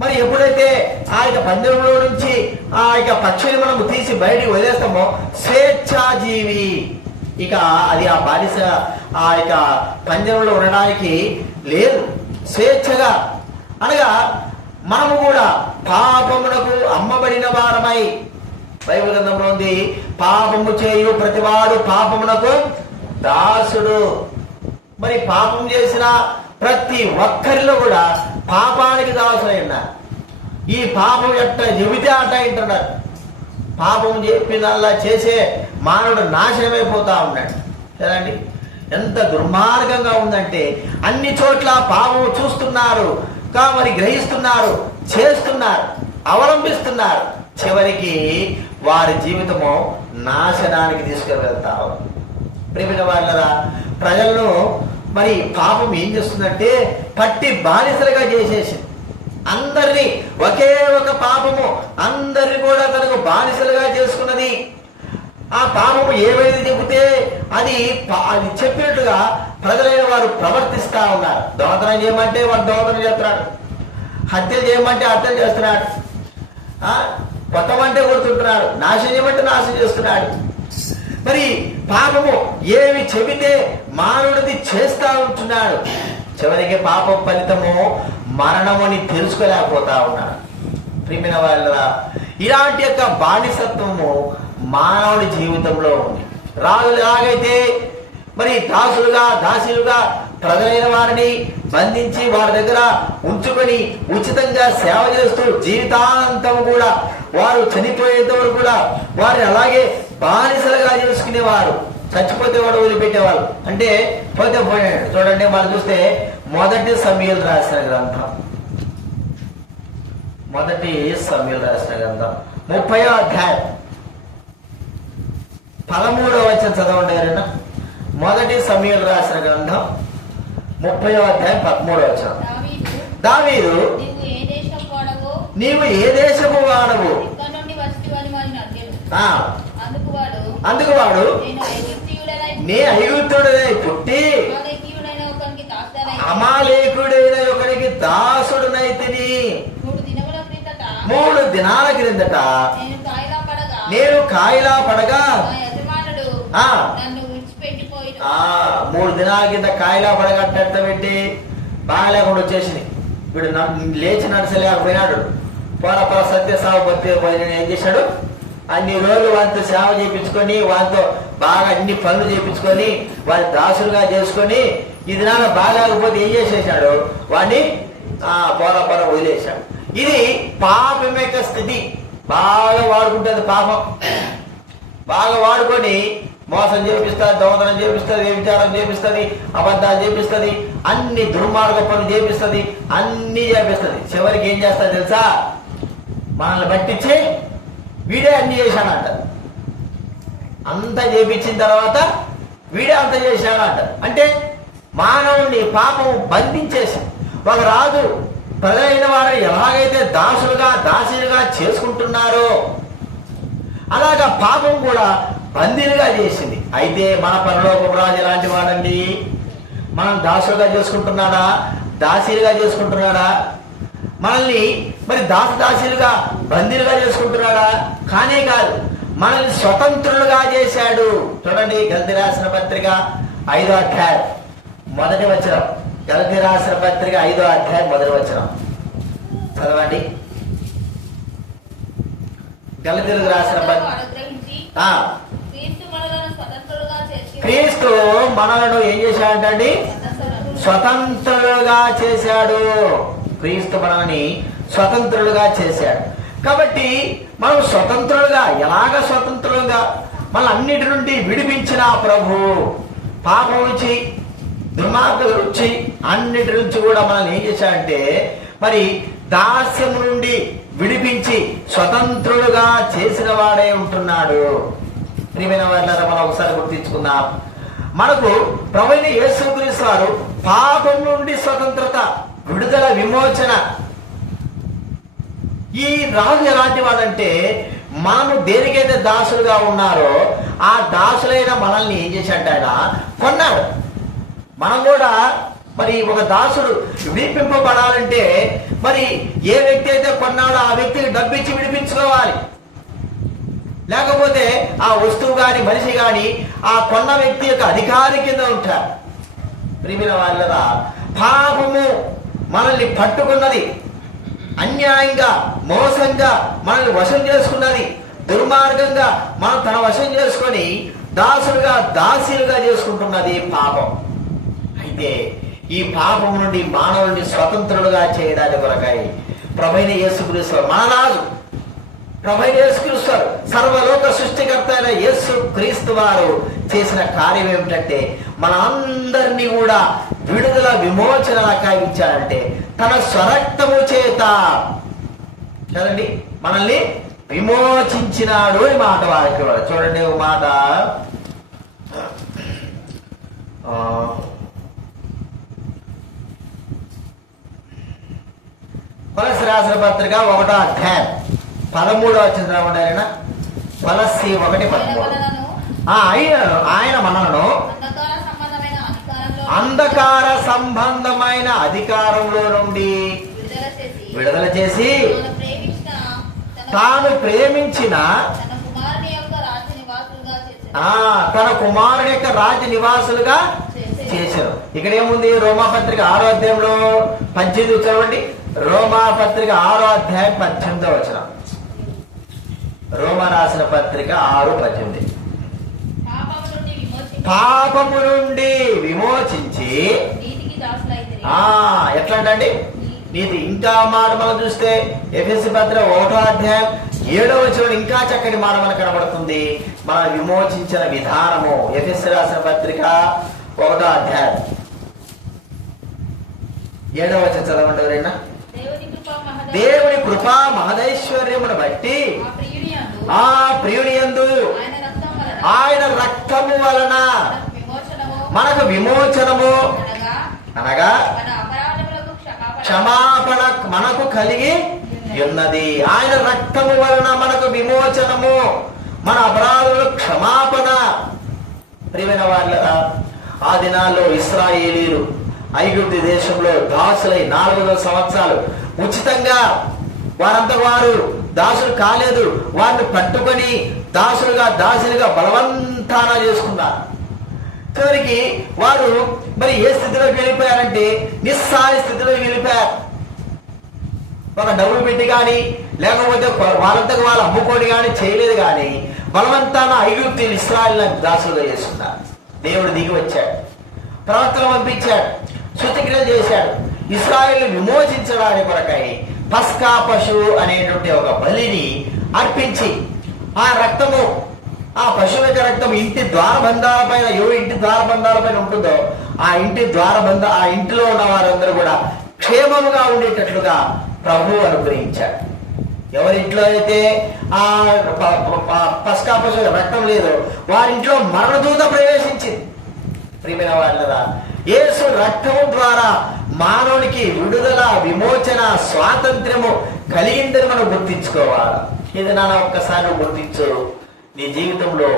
మరి ఎప్పుడైతే ఆ యొక్క పంజరంలో నుంచి ఆ యొక్క పక్షిని మనము తీసి బయటికి వదిలేస్తామో స్వేచ్ఛాజీవి. ఇక అది ఆ బానిస ఆ యొక్క పంజరంలో ఉండడానికి లేదు. స్వేచ్ఛగా అనగా మనము కూడా పాపమునకు అమ్మబడిన వారమై, బైబిల్ గ్రంథంలో ఉంది, పాపము చేయు ప్రతివాడు పాపమునకు దాసుడు. మరి పాపం చేసిన ప్రతి ఒక్కరిలో కూడా పాపానికి దాసులై ఉన్నారు. ఈ పాపం ఎట్ట చెబితే అట వింటున్నారు. పాపం చెప్పినల్లా చేసే మానవుడు నాశనమైపోతా ఉన్నాడు కదండి. ఎంత దుర్మార్గంగా ఉందంటే అన్ని చోట్ల పాపం చూస్తున్నారు, మరి గ్రహిస్తున్నారు, చేస్తున్నారు, అవలంబిస్తున్నారు. చివరికి వారి జీవితము నాశనానికి తీసుకువెళ్తారు. ప్రియమైన వాళ్ళరా, ప్రజలను మరి పాపం ఏం చేస్తుందంటే పట్టి బానిసలుగా చేసేసి అందరినీ ఒకే ఒక పాపము అందరిని కూడా తనకు బానిసలుగా చేసుకున్నది. ఆ పాపము ఏమైతే చెబితే అది చెప్పినట్టుగా ప్రజలైన వారు ప్రవర్తిస్తా ఉన్నారు. దొంగతనం చేయమంటే వాడు దొంగతనం చేస్తున్నాడు, హత్యలు చేయమంటే హత్యలు చేస్తున్నాడు, కొట్టమంటే కొడుతుంటున్నాడు, నాశనం చేయమంటే నాశనం చేస్తున్నాడు. మరి పాపము ఏమి చెబితే మానవుడిది చేస్తా ఉంటున్నాడు. చివరికి పాపం ఫలితము మరణమని తెలుసుకోలేకపోతా ఉన్నాడు. ప్రియమైన వాళ్ళ, ఇలాంటి యొక్క బానిసత్వము మానవుడి జీవితంలో ఉంది. రాజులు ఎలాగైతే మరి దాసులుగా దాసీలుగా ప్రజలైన వారిని బంధించి వారి దగ్గర ఉంచుకొని ఉచితంగా సేవ చేస్తూ జీవితాంతం కూడా వారు చనిపోయేంత వరకు కూడా వారిని అలాగే బానిసలుగా చేసుకునేవారు. చచ్చిపోతే వాడు వదిలిపెట్టేవాళ్ళు. అంటే పోతే పోయాడు. చూడండి, మనం చూస్తే మొదటి సమూయేలు రాసిన గ్రంథం 30వ అధ్యాయం 13వ వచనం చదవండి ఎవరైనా. మొదటి సమూయేలు రాసిన గ్రంథం 30వ అధ్యాయం 13వ వచనం. దావీదు, నీవు ఏ దేశము వాడవు? అందుకు వాడు, నే ఐగుప్తుడనై పుట్టి అమాలేకుడైన ఒకనికి దాసుడునైతిని. 3 దినాల క్రిందట నేను కాయిలా పడగా 3 దినాల కింద కాయిలా పడగా పెట్టి బాగా లేకుండా వచ్చేసింది. వీడు లేచి నడిచలేకపోయినాడు. పోరపర సత్య సాగు బతి ఏం చేశాడు, అన్ని రోజులు వాటితో సేవ చేయించుకొని వాటితో బాగా అన్ని పనులు చేయించుకొని వారి దాసులుగా చేసుకొని ఈ దినాన బాగాలేకపోతే ఏం చేసేసాడు, వాడిని పోరపర వదిలేశాడు. ఇది పాపం యొక్క స్థితి. బాగా వాడుకుంటుంది పాపం. బాగా వాడుకొని మోసం చేపిస్తుంది, దొంగతనం చేపిస్తుంది, వ్యభిచారం చేపిస్తుంది, అబద్ధాలు చేపిస్తుంది, అన్ని దుర్మార్గ పనులు చేపిస్తుంది, అన్ని చేపిస్తుంది. చివరికి ఏం చేస్తుంది తెలుసా, మనల్ని పట్టించి వీడే అన్ని చేశాడంట. అంతా చేపించిన తర్వాత వీడే అంత చేశాడంట. అంటే మానవుని పాపము బంధించేసి ఒక రాజు ప్రజలైన వారు ఎలాగైతే దాసులుగా దాసీలుగా చేసుకుంటున్నారో అలాగా పాపం కూడా బందీలుగా చేసింది. అయితే మన పరలోకపు రాజు ఎలాంటి వాడండి? మనం దాసులుగా చేసుకుంటున్నాడా, దాసీలుగా చేసుకుంటున్నాడా? మనల్ని మరి దాసీలుగా బందీలుగా చేసుకుంటున్నాడా? కానే కాదు, మనల్ని స్వతంత్రులుగా చేశాడు. చూడండి, గల్తీ రాసిన పత్రిక 5వ అధ్యాయం 1వ వచనం. గల్తీ రాసిన పత్రిక 5వ అధ్యాయం 1వ వచనం చదవండి. గల్తీలకు రాసిన క్రీస్తు మనలను ఏం చేశాడండి? స్వతంత్రులుగా చేశాడు. క్రీస్తు మనల్ని స్వతంత్రులుగా చేశాడు. కాబట్టి మనం స్వతంత్రులుగా, ఎలాగ స్వతంత్రులుగా? మన అన్నిటి నుండి విడిపించిన ప్రభు, పాపం నుంచి, దుర్మార్గం నుంచి, అన్నిటి నుంచి కూడా మనల్ని ఏం చేశాడంటే మరి దాస్యం నుండి విడిపించి స్వతంత్రులుగా చేసిన వాడే ఉంటున్నాడు. ప్రియమైన వాళ్ళారా, మనం ఒకసారి గుర్తించుకుందాం. మనకు ప్రభువైన యేసుక్రీస్తు వారు పాపం నుండి స్వతంత్రత, విడుదల, విమోచన. ఈ రాజు ఎలాంటి వాడంటే, మనము దేనికైతే దాసులుగా ఉన్నారో ఆ దాసులైన మనల్ని ఏం చేశాడు? ఆయన కొన్నాడు. మనం కూడా మరి ఒక దాసుడు విడిపింపబడాలంటే మరి ఏ వ్యక్తి అయితే కొన్నాడో ఆ వ్యక్తికి డబ్బిచ్చి విడిపించుకోవాలి. లేకపోతే ఆ వస్తువు కానీ మనిషి కానీ ఆ కొన్న వ్యక్తి యొక్క అధికారి కింద ఉంటారు. ప్రియమైన వాళ్ళరా, పాపము మనల్ని పట్టుకున్నది, అన్యాయంగా, మోసంగా మనల్ని వశం చేసుకున్నది, దుర్మార్గంగా మనం తన వశం చేసుకొని దాసులుగా, దాసీలుగా చేసుకుంటున్నది పాపం. అయితే ఈ పాపం నుండి మానవుల్ని స్వతంత్రులుగా చేయడానికి కొరకై ప్రభువైన యేసుక్రీస్తు మన రాజు, ప్రభువైన యేసుక్రీస్తు సర్వలోక సృష్టికర్త అయిన యేసుక్రీస్తు వారు చేసిన కార్యం ఏమిటంటే మన అందరినీ కూడా విడుదల, విమోచన కావించాలంటే తన స్వరక్తము చేత కదండి మనల్ని విమోచించినాడు అని మాట వారికి. చూడండి ఒక మాట, కొలస్సీ రాసిన పత్రిక 1వ అధ్యాయం 13వ వచనం ఉంటారైనా. కొలస్సీ 1:13. ఆయన మనలను అంధకార సంబంధమైన అధికారంలో నుండి విడుదల చేసి తాను ప్రేమించిన తన కుమారుని యొక్క రాజ్య నివాసులుగా చేశారు. ఇక్కడ ఏముంది? రోమాపత్రిక 6వ అధ్యాయంలో 18 చదవండి. రోమాపత్రిక 6వ అధ్యాయం 18వ వచనం. రోమా రాసిన పత్రిక 6:18. పాపము నుండి విమోచించి ఎట్లా అంటండి నీతి. ఇంకా మాట మనం చూస్తే ఎఫెసీ పత్రిక 1వ అధ్యాయం 7వ వచనం ఇంకా చక్కటి మాట మనకు కనబడుతుంది. మన విమోచించిన విధానము. ఎఫెసీ రాసిన పత్రిక 1వ అధ్యాయం 7వ వచనం చదవండి ఎవరైనా. దేవుని కృపా మహదైశ్వర్యమును బట్టి ఆ ప్రియునియందు ఆయన రక్తము వలన మనకు విమోచనము అనగా క్షమాపణ మనకు కలిగి ఉన్నది. ఆయన రక్తము వలన మనకు విమోచనము, మన అపరాధుల క్షమాపణ. ప్రియమైన వాళ్ళ, ఆ దినాల్లో ఇశ్రాయేలీయులు ఐగుప్తు దేశంలో దాసులై 400 సంవత్సరాలు ఉచితంగా వారంతా వారు దాసులు కాలేదు. వారిని పట్టుకొని దాసులుగా, దాసులుగా బలవంతాన చేసుకున్నారు. చివరికి వారు మరి ఏ స్థితిలోకి వెళ్ళిపోయారంటే నిస్సాయ స్థితిలోకి వెళ్ళిపోయారు. ఒక డబ్బులు పెట్టి కానీ లేకపోతే వాళ్ళంతకు వాళ్ళు అమ్ముకోని కానీ చేయలేదు, కానీ బలవంతాన ఐగుప్తీయులు ఇశ్రాయేలును దాసులుగా చేసుకున్నారు. దేవుడు దిగి వచ్చాడు, ప్రవక్తలు పంపించాడు, శుద్ధిక్రియలు చేశాడు. ఇశ్రాయేలు విమోచించడానికి కొరకై పస్కా పశువు అనేటువంటి ఒక బలిని అర్పించి ఆ రక్తము, ఆ పశువు యొక్క రక్తం ఇంటి ద్వారబంధాల పైన, ఎవరి ఇంటి ద్వారబంధాల పైన ఉంటుందో ఆ ఇంటిలో ఉన్న వారందరూ కూడా క్షేమముగా ఉండేటట్లుగా ప్రభువు అనుగ్రహించాడు. ఎవరింట్లో అయితే ఆ పస్కా పశువు రక్తం లేదో వారింట్లో మరణదూత ప్రవేశించింది. ప్రియమైన వాళ్ళరా, యేసు రక్తము ద్వారా మానవునికి విడుదల, విమోచన, స్వాతంత్ర్యము కలిగిందని మనం గుర్తించుకోవాలి. ఇది నాన్న ఒక్కసారి గుర్తించు. నీ జీవితంలో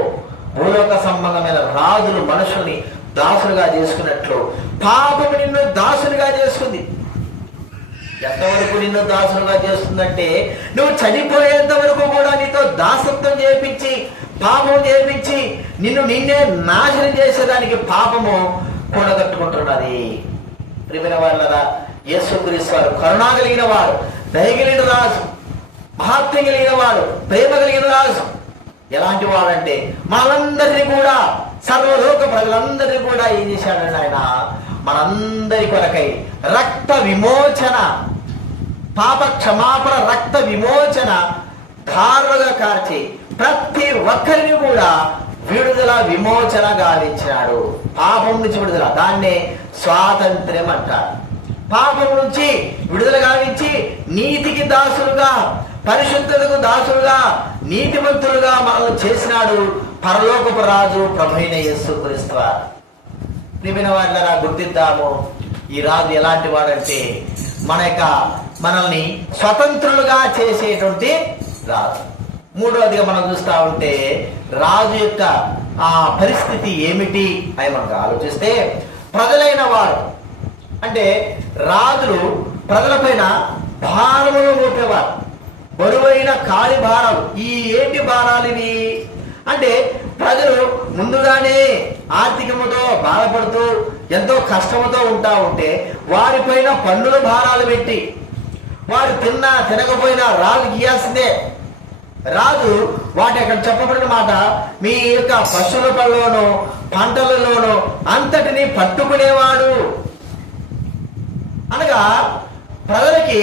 భూలోక సంబంధమైన రాజులు మనుషుల్ని దాసులుగా చేసుకున్నట్లు పాపము నిన్ను దాసులుగా చేసుకుంది. ఎంతవరకు నిన్ను దాసులుగా చేస్తుందంటే నువ్వు చనిపోయేంత వరకు కూడా నీతో దాసత్వం చేయించి, పాపం చేయించి నిన్నే నాశనం చేసేదానికి పాపము కూడగట్టుకుంటున్నది. ప్రియమైన వాళ్ళరా, యేసుక్రీస్తు వారు కరుణ కలిగిన వాడు, దయ కలిగిన రాజు, మహాత్మ్యం కలిగిన వాడు, ప్రేమ కలిగిన రాజు. ఎలాంటి వాడంటే మనందరినీ కూడా సర్వలోక ప్రజలందరినీ కూడా ఏం చేశాడండి ఆయన? మనందరి కొరకై రక్త విమోచన, పాప క్షమాపణ, రక్త విమోచన ధారలుగా కార్చి ప్రతి ఒక్కరిని కూడా విడుదల విమోచన గావించినాడు. పాపం నుంచి విడుదల, దాన్నే స్వాతంత్ర్యం అంటారు. పాపం నుంచి విడుదల గావించి నీతికి దాసులుగా, పరిశుద్ధతకు దాసులుగా, నీతిమంతులుగా మనల్ని చేసినాడు పరలోకపు రాజు ప్రభువైన యేసుక్రీస్తు వారు. ప్రియమైన వారిలా గుర్తిద్దాము, ఈ రాజు ఎలాంటి వాడంటే మనల్ని స్వతంత్రులుగా చేసేటువంటి రాజు. మూడవదిగా మనం చూస్తా ఉంటే రాజు యొక్క ఆ పరిస్థితి ఏమిటి అని మనకు ఆలోచిస్తే, ప్రజలైన వారు అంటే రాజులు ప్రజలపైన భారములు మోపేవారు, బరువైన కాలి భారాలు. ఈ ఏంటి భారాలు ఇవి అంటే, ప్రజలు ముందుగానే ఆర్థికముతో బాధపడుతూ ఎంతో కష్టముతో ఉంటా ఉంటే వారిపైన పన్నుల భారాలు పెట్టి వారు తిన్నా తినకపోయినా రాజు గీయాల్సిందే. రాజు వాటి అక్కడ చెప్పబడిన మాట, మీ యొక్క పశువులలోనూ పంటలలోనూ అంతటిని పట్టుకునేవాడు అనగా ప్రజలకి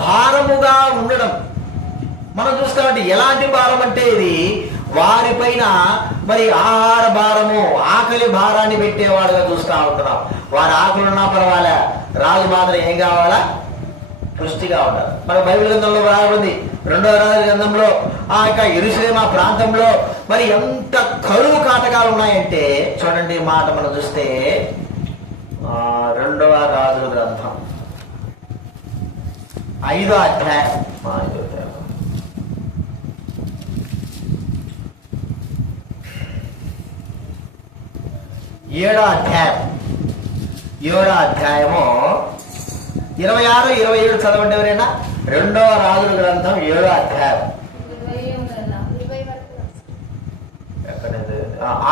భారముగా ఉండడం. మనం చూస్తామంటే ఎలాంటి భారం అంటే ఇది వారిపైన మరి ఆహార భారము, ఆకలి భారాన్ని పెట్టేవాడుగా చూస్తూ ఉంటున్నాం. వారి ఆకలి ఉన్నా పర్వాలే, రాజు మాత్రం ఏం కావాలా? పుష్టిగా ఉండాలి. మన బైబిల్ గ్రంథంలో రాబడింది, 2వ రాజుల గ్రంథంలో ఆ యొక్క యెరూషలేము ప్రాంతంలో మరి ఎంత కరువు కాటకాలు ఉన్నాయంటే చూడండి. మాట మనం చూస్తే 2వ రాజుల గ్రంథం 5వ అధ్యాయం 7వ అధ్యాయము 26, 27 చదవండి ఎవరైనా. 2వ రాజుల గ్రంథం 7వ అధ్యాయం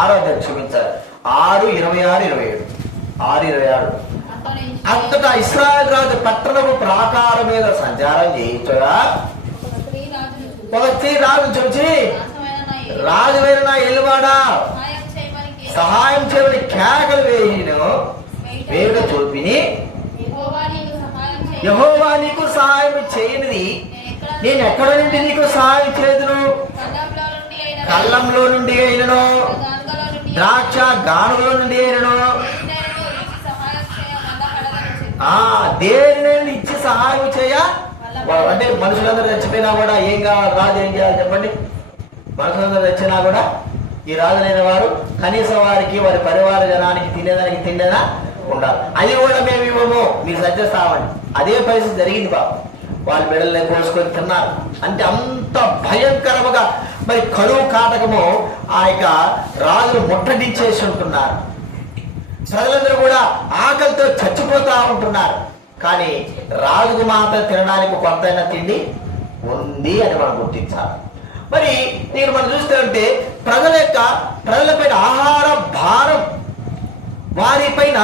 6వ అధ్యాయం చూపించారు. 6, 26, 27. 6, 26. అంతటా ఇశ్రాయేలు రాజు పట్టణము ప్రాకారం మీద సంచారం చేయించగా ఒక స్త్రీ రాజు చూచి, రాజువైన నా ఏలువాడా సహాయం చేయమని కేకలు వేయుట చూపిని, యెహోవా నీకు సహాయం చేయనిది నేను ఎక్కడ నుండి నీకు సహాయం చేదును? కళ్ళంలో నుండి అయినను, ద్రాక్ష గానుగలో నుండి అయినను, దేనిని ఇచ్చి సహాయం చేయ. అంటే మనుషులందరూ చచ్చిపోయినా కూడా ఏం కావాలి? రాజు ఏం చేయాలి చెప్పండి? మనుషులందరూ చచ్చినా కూడా ఈ రాజులైన వారు కనీసం వారికి, వారి పరివార జనానికి తినేదానికి తిండేనా ఉండాలి. అది కూడా మేము ఇవ్వము, మీరు సజ్జస్తామని. అదే పరిస్థితి జరిగింది బాబు. వాళ్ళు మెడల్ని కోసుకొని తిన్నారు. అంటే అంత భయంకరముగా మరి కరువు కాటకము ఆ యొక్క రాజులు ముట్టడించేసి ఉంటున్నారు. ప్రజలందరూ కూడా ఆకలితో చచ్చిపోతా ఉంటున్నారు. కానీ రాజుకు మాత్రం తినడానికి కొంతైనా తిండి ఉంది అని మనం గుర్తించాలి. మరి నేను మనం చూస్తే ఉంటే ప్రజలపైన ఆహార భారం, వారిపైన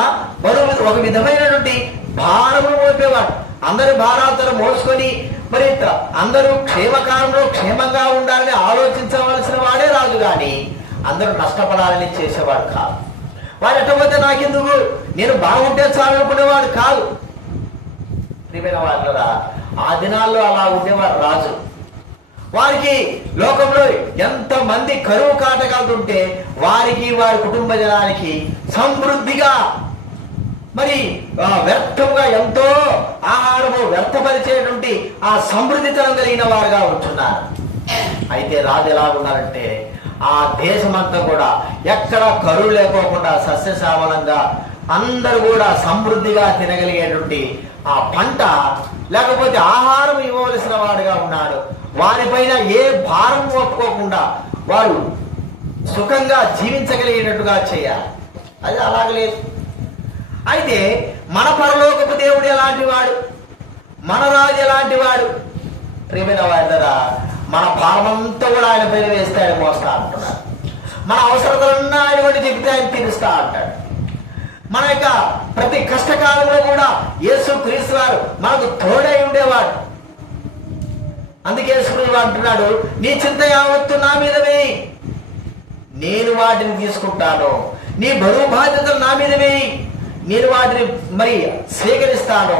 ఒక విధమైనటువంటి భారము మోపేవాడు. అందరి భారాలతో మోసుకొని మరి అందరూ క్షేమకాలంలో క్షేమంగా ఉండాలని ఆలోచించవలసిన వాడే రాజు, కానీ అందరూ నష్టపడాలని చేసేవాడు కాదు. వారు ఎట్టపోతే నాకెందుకు, నేను బాగుంటే చాలు అనుకునేవాడు కాదు. ప్రియమైన వాళ్ళరా, ఆ దినాల్లో అలా ఉండేవారు రాజు. వారికి లోకంలో ఎంతమంది కరువు కాటకాలుంటే వారికి, వారి కుటుంబ జనానికి సమృద్ధిగా మరి వ్యర్థంగా ఎంతో ఆహారము వ్యర్థపరిచేటువంటి ఆ సమృద్ధితనం కలిగిన వారుగా ఉంటున్నారు. అయితే రాజు ఎలా ఉన్నారంటే ఆ దేశమంతా కూడా ఎక్కడ కరువు లేకోకుండా సస్యశ్యామలంగా అందరూ కూడా సమృద్ధిగా తినగలిగేటువంటి ఆ పంట లేకపోతే ఆహారం ఇవ్వవలసిన వాడుగా ఉన్నాడు. వారిపైన ఏ భారం ఒప్పుకోకుండా వారు సుఖంగా జీవించగలిగేటట్టుగా చేయాలి. అది అలాగలేదు. అయితే మన పరలోకపు దేవుడు ఎలాంటి వాడు, మన రాజు ఎలాంటి వాడు? ప్రియమైన వారిదరా, మన భారమంతా కూడా ఆయన పైన వేస్తే ఆయన మోస్తా అంటున్నాడు. మన అవసరతలన్నా ఆయన కూడా చెప్తే ఆయన తీరుస్తా అంటాడు. మన యొక్క ప్రతి కష్టకాలంలో కూడా యేసుక్రీస్తు వారు మనకు తోడై ఉండేవాడు. అందుకే యేసుక్రీస్తు అంటున్నాడు, నీ చింత యావత్తు నా మీద వేయి, నేను వాటిని తీసుకుంటాను. నీ బరువు బాధ్యతలు నా మీద వేయి, నేను వాటిని మరి స్వీకరిస్తాను.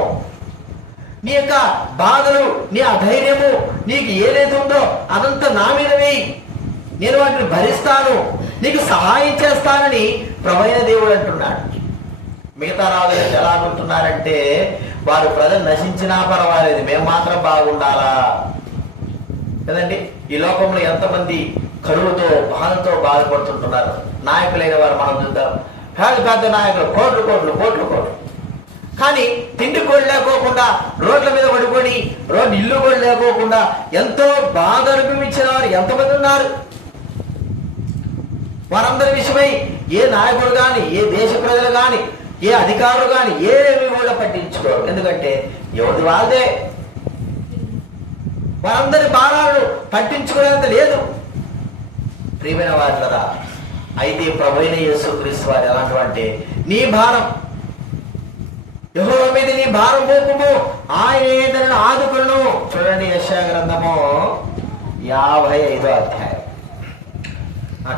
నీ యొక్క బాధలు, నీ అధైర్యము, నీకు ఏదైతే ఉందో అదంతా నా మీద వేయి, నేను వాటిని భరిస్తాను, నీకు సహాయం చేస్తానని ప్రభువైన దేవుడు అంటున్నాడు. మిగతా రాజులు ఎలా అంటున్నారంటే, వారు ప్రజలు నశించినా పర్వాలేదు, మేము మాత్రం బాగుండాలా కదండి. ఈ లోకంలో ఎంతమంది కరువుతో బాధతో బాధపడుతుంటున్నారు. నాయకులైన వారు మనం చూద్దాం, పెద్ద పెద్ద నాయకులు కోట్లు కోట్లు కోట్లు కోట్లు, కానీ తిండి కూడా లేకోకుండా రోడ్ల మీద పడుకొని ఇల్లు కూడా లేకోకుండా ఎంతో బాధ అనుభవించిన వారు ఎంతమంది ఉన్నారు. వారందరి విషయమై ఏ నాయకుడు కానీ, ఏ దేశ ప్రజలు కానీ, ఏ అధికారులు కానీ ఏమి కూడా పట్టించుకోరు. ఎందుకంటే ఎవరి వాళ్ళదే. వారందరి భారాలను పట్టించుకునేంత లేదు. ప్రియమైన వారులరా, అయితే ప్రభువైన యేసుక్రీస్తు వారు ఎలాంటి అంటే, నీ భారం యెహోవా మీద నీ భారం మోపుము, ఆయన ఏదైనా ఆదుకును. చూడండి, యెషయా గ్రంథము 55వ అధ్యాయం,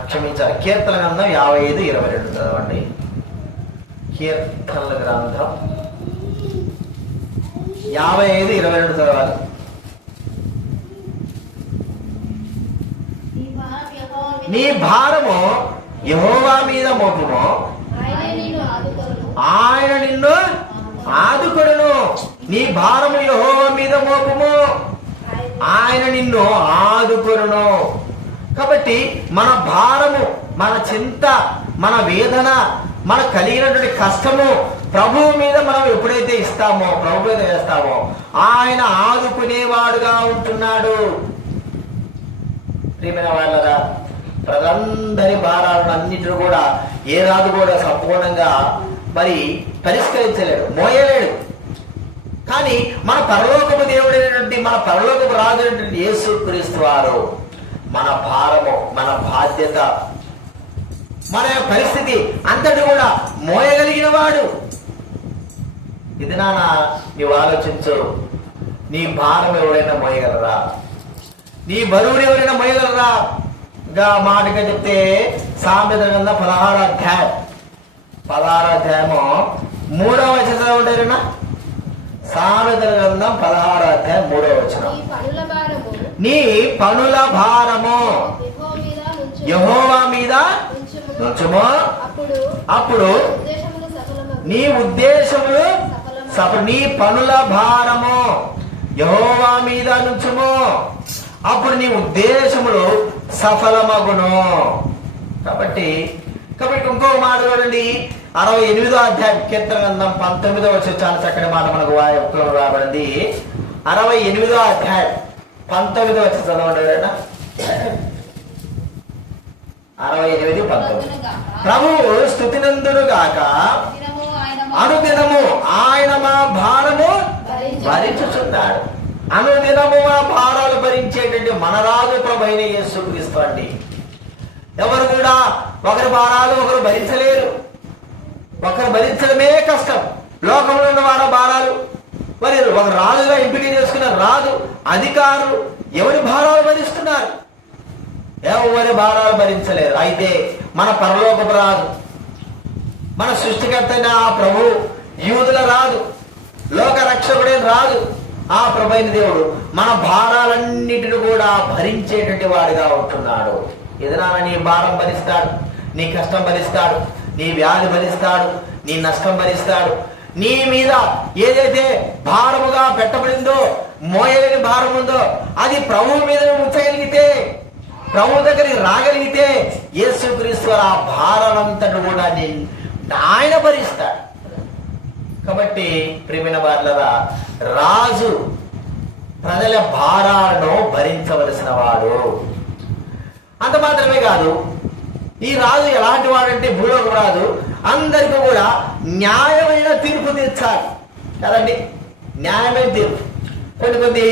క్షమించాలి, కీర్తన గ్రంథం 55:22 చదవండి. కీర్తనల గ్రంథం 55:22 చదవాలి. నీ భారము యెహోవా మీద మోపుము, ఆయన నిన్ను ఆదుకొనును. నీ భారము యెహోవా మీద మోపుము, ఆయన నిన్ను ఆదుకొనును. కాబట్టి మన భారము, మన చింత, మన వేదన, మన కలిగినటువంటి కష్టము ప్రభువు మీద మనం ఎప్పుడైతే ఇస్తామో, ప్రభు మీద వేస్తామో, ఆయన ఆదుకునేవాడుగా ఉంటున్నాడు. ప్రియమైన వాళ్ళరా, ప్రజలందరి భారాలను అన్నింటిని కూడా ఏ రాజు కూడా సంపూర్ణంగా మరి పరిష్కరించలేడు, మోయలేడు. కానీ మన పరలోకపు దేవుడైనటువంటి, మన పరలోకపు రాజు అయినటువంటి యేసుక్రీస్తు వారు మన భారము, మన బాధ్యత, మన పరిస్థితి అంతటి కూడా మోయగలిగిన వాడు. ఇది నాన్న, నీవు ఆలోచించు. నీ భారం ఎవరైనా మోయగలరా? నీ బరువుని ఎవరైనా మోయగలరా? ఇంకా మాటగా చెప్తే సామెతల గ్రంథం 16వ అధ్యాయం 3వ వచనం ఉంటారేనా? సామెతల గ్రంథం 16వ అధ్యాయం 3వ వచనం. నీ పనుల భారము యెహోవా మీద నుంచుము, అప్పుడు నీ ఉద్దేశములు నీ పనుల భారము యెహోవా మీద నుంచుము, అప్పుడు నీ ఉద్దేశములు సఫలమగును. కాబట్టి ఇంకో మాట చూడండి, 68వ అధ్యాయం కీర్తన గ్రంథం 19వ వచనం, చాలా చక్కని మాట మనకు వాక్యంలో రాబడింది. 68వ అధ్యాయం 19వ వచనం చదవండి. 68:19. ప్రభువు స్తుతినందును గాక, అనుదినము ఆయన మా భారము భరించుచున్నాడు. అనుదినము మా భారాలు భరించేటువంటి మన రాజు ప్రభువైన యేసుక్రీస్తు అండి. ఎవరు కూడా ఒకరి భారాలు ఒకరు భరించలేరు, ఒకరు భరించడమే కష్టం. లోకంలో ఉన్న వారి భారాలు మరి ఒక రాజుగా ఎంపిక చేసుకున్న రాజు, అధికారులు ఎవరి భారాలు భరిస్తున్నారు? ఎవరి భారాలు భరించలేరు. అయితే మన పరలోకపు రాజు, మన సృష్టికర్త అయిన ఆ ప్రభు, యూదుల రాజు, లోక రక్షకుడైన రాజు, ఆ ప్రభువైన దేవుడు మన భారాలన్నిటిని కూడా భరించేటువంటి వాడిగా ఉంటున్నాడు. ఎదురాన నీ భారం భరిస్తాడు, నీ కష్టం భరిస్తాడు, నీ వ్యాధి భరిస్తాడు, నీ నష్టం భరిస్తాడు. నీ మీద ఏదైతే భారముగా పెట్టబడిందో, మోయలేని భారం ఉందో, అది ప్రభువు మీద ఉంచగలిగితే, ప్రభు దగ్గరికి రాగలిగితే, యేసుక్రీస్తు ఆ భారాలంతటి కూడా ఆయన భరిస్తాడు. కాబట్టి ప్రియమైన వారులరా, రాజు ప్రజల భారాలను భరించవలసిన వాడు. అంత మాత్రమే కాదు, ఈ రాజు ఎలాంటి వాడంటే, భూలోక రాజు అందరికీ కూడా న్యాయమైన తీర్పు తీర్చాలి కదండి. న్యాయమైన తీర్పు. కొన్ని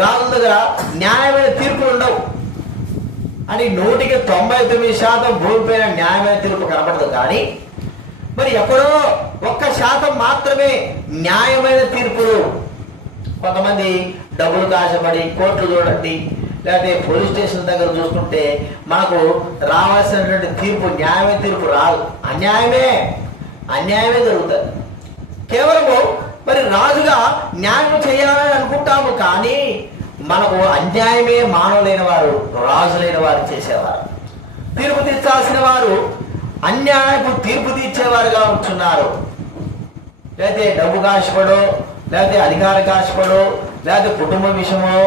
రాజుల దగ్గర న్యాయమైన తీర్పులు ఉండవు. అని 99% భూమిపైన న్యాయమైన తీర్పు కనబడదు. కానీ మరి ఎక్కడో 1% మాత్రమే న్యాయమైన తీర్పులు. కొంతమంది డబ్బులు కాశపడి కోర్టులు చూడండి, లేకపోతే పోలీస్ స్టేషన్ దగ్గర చూసుకుంటే మనకు రావాల్సినటువంటి తీర్పు న్యాయమే తీర్పు రాదు, అన్యాయమే జరుగుతుంది. కేవలము మరి రాజుగా న్యాయం చేయాలని అనుకుంటాము, కానీ మనకు అన్యాయమే మానవులైన వారు, రాజులైన వారు చేసేవారు. తీర్పు తీర్చాల్సిన వారు అన్యాయపు తీర్పు తీర్చేవారుగా ఉంటున్నారు. లేకపోతే డబ్బు కాశపడో, లేకపోతే అధికార కాశపడో, లేకపోతే కుటుంబ విషయమో,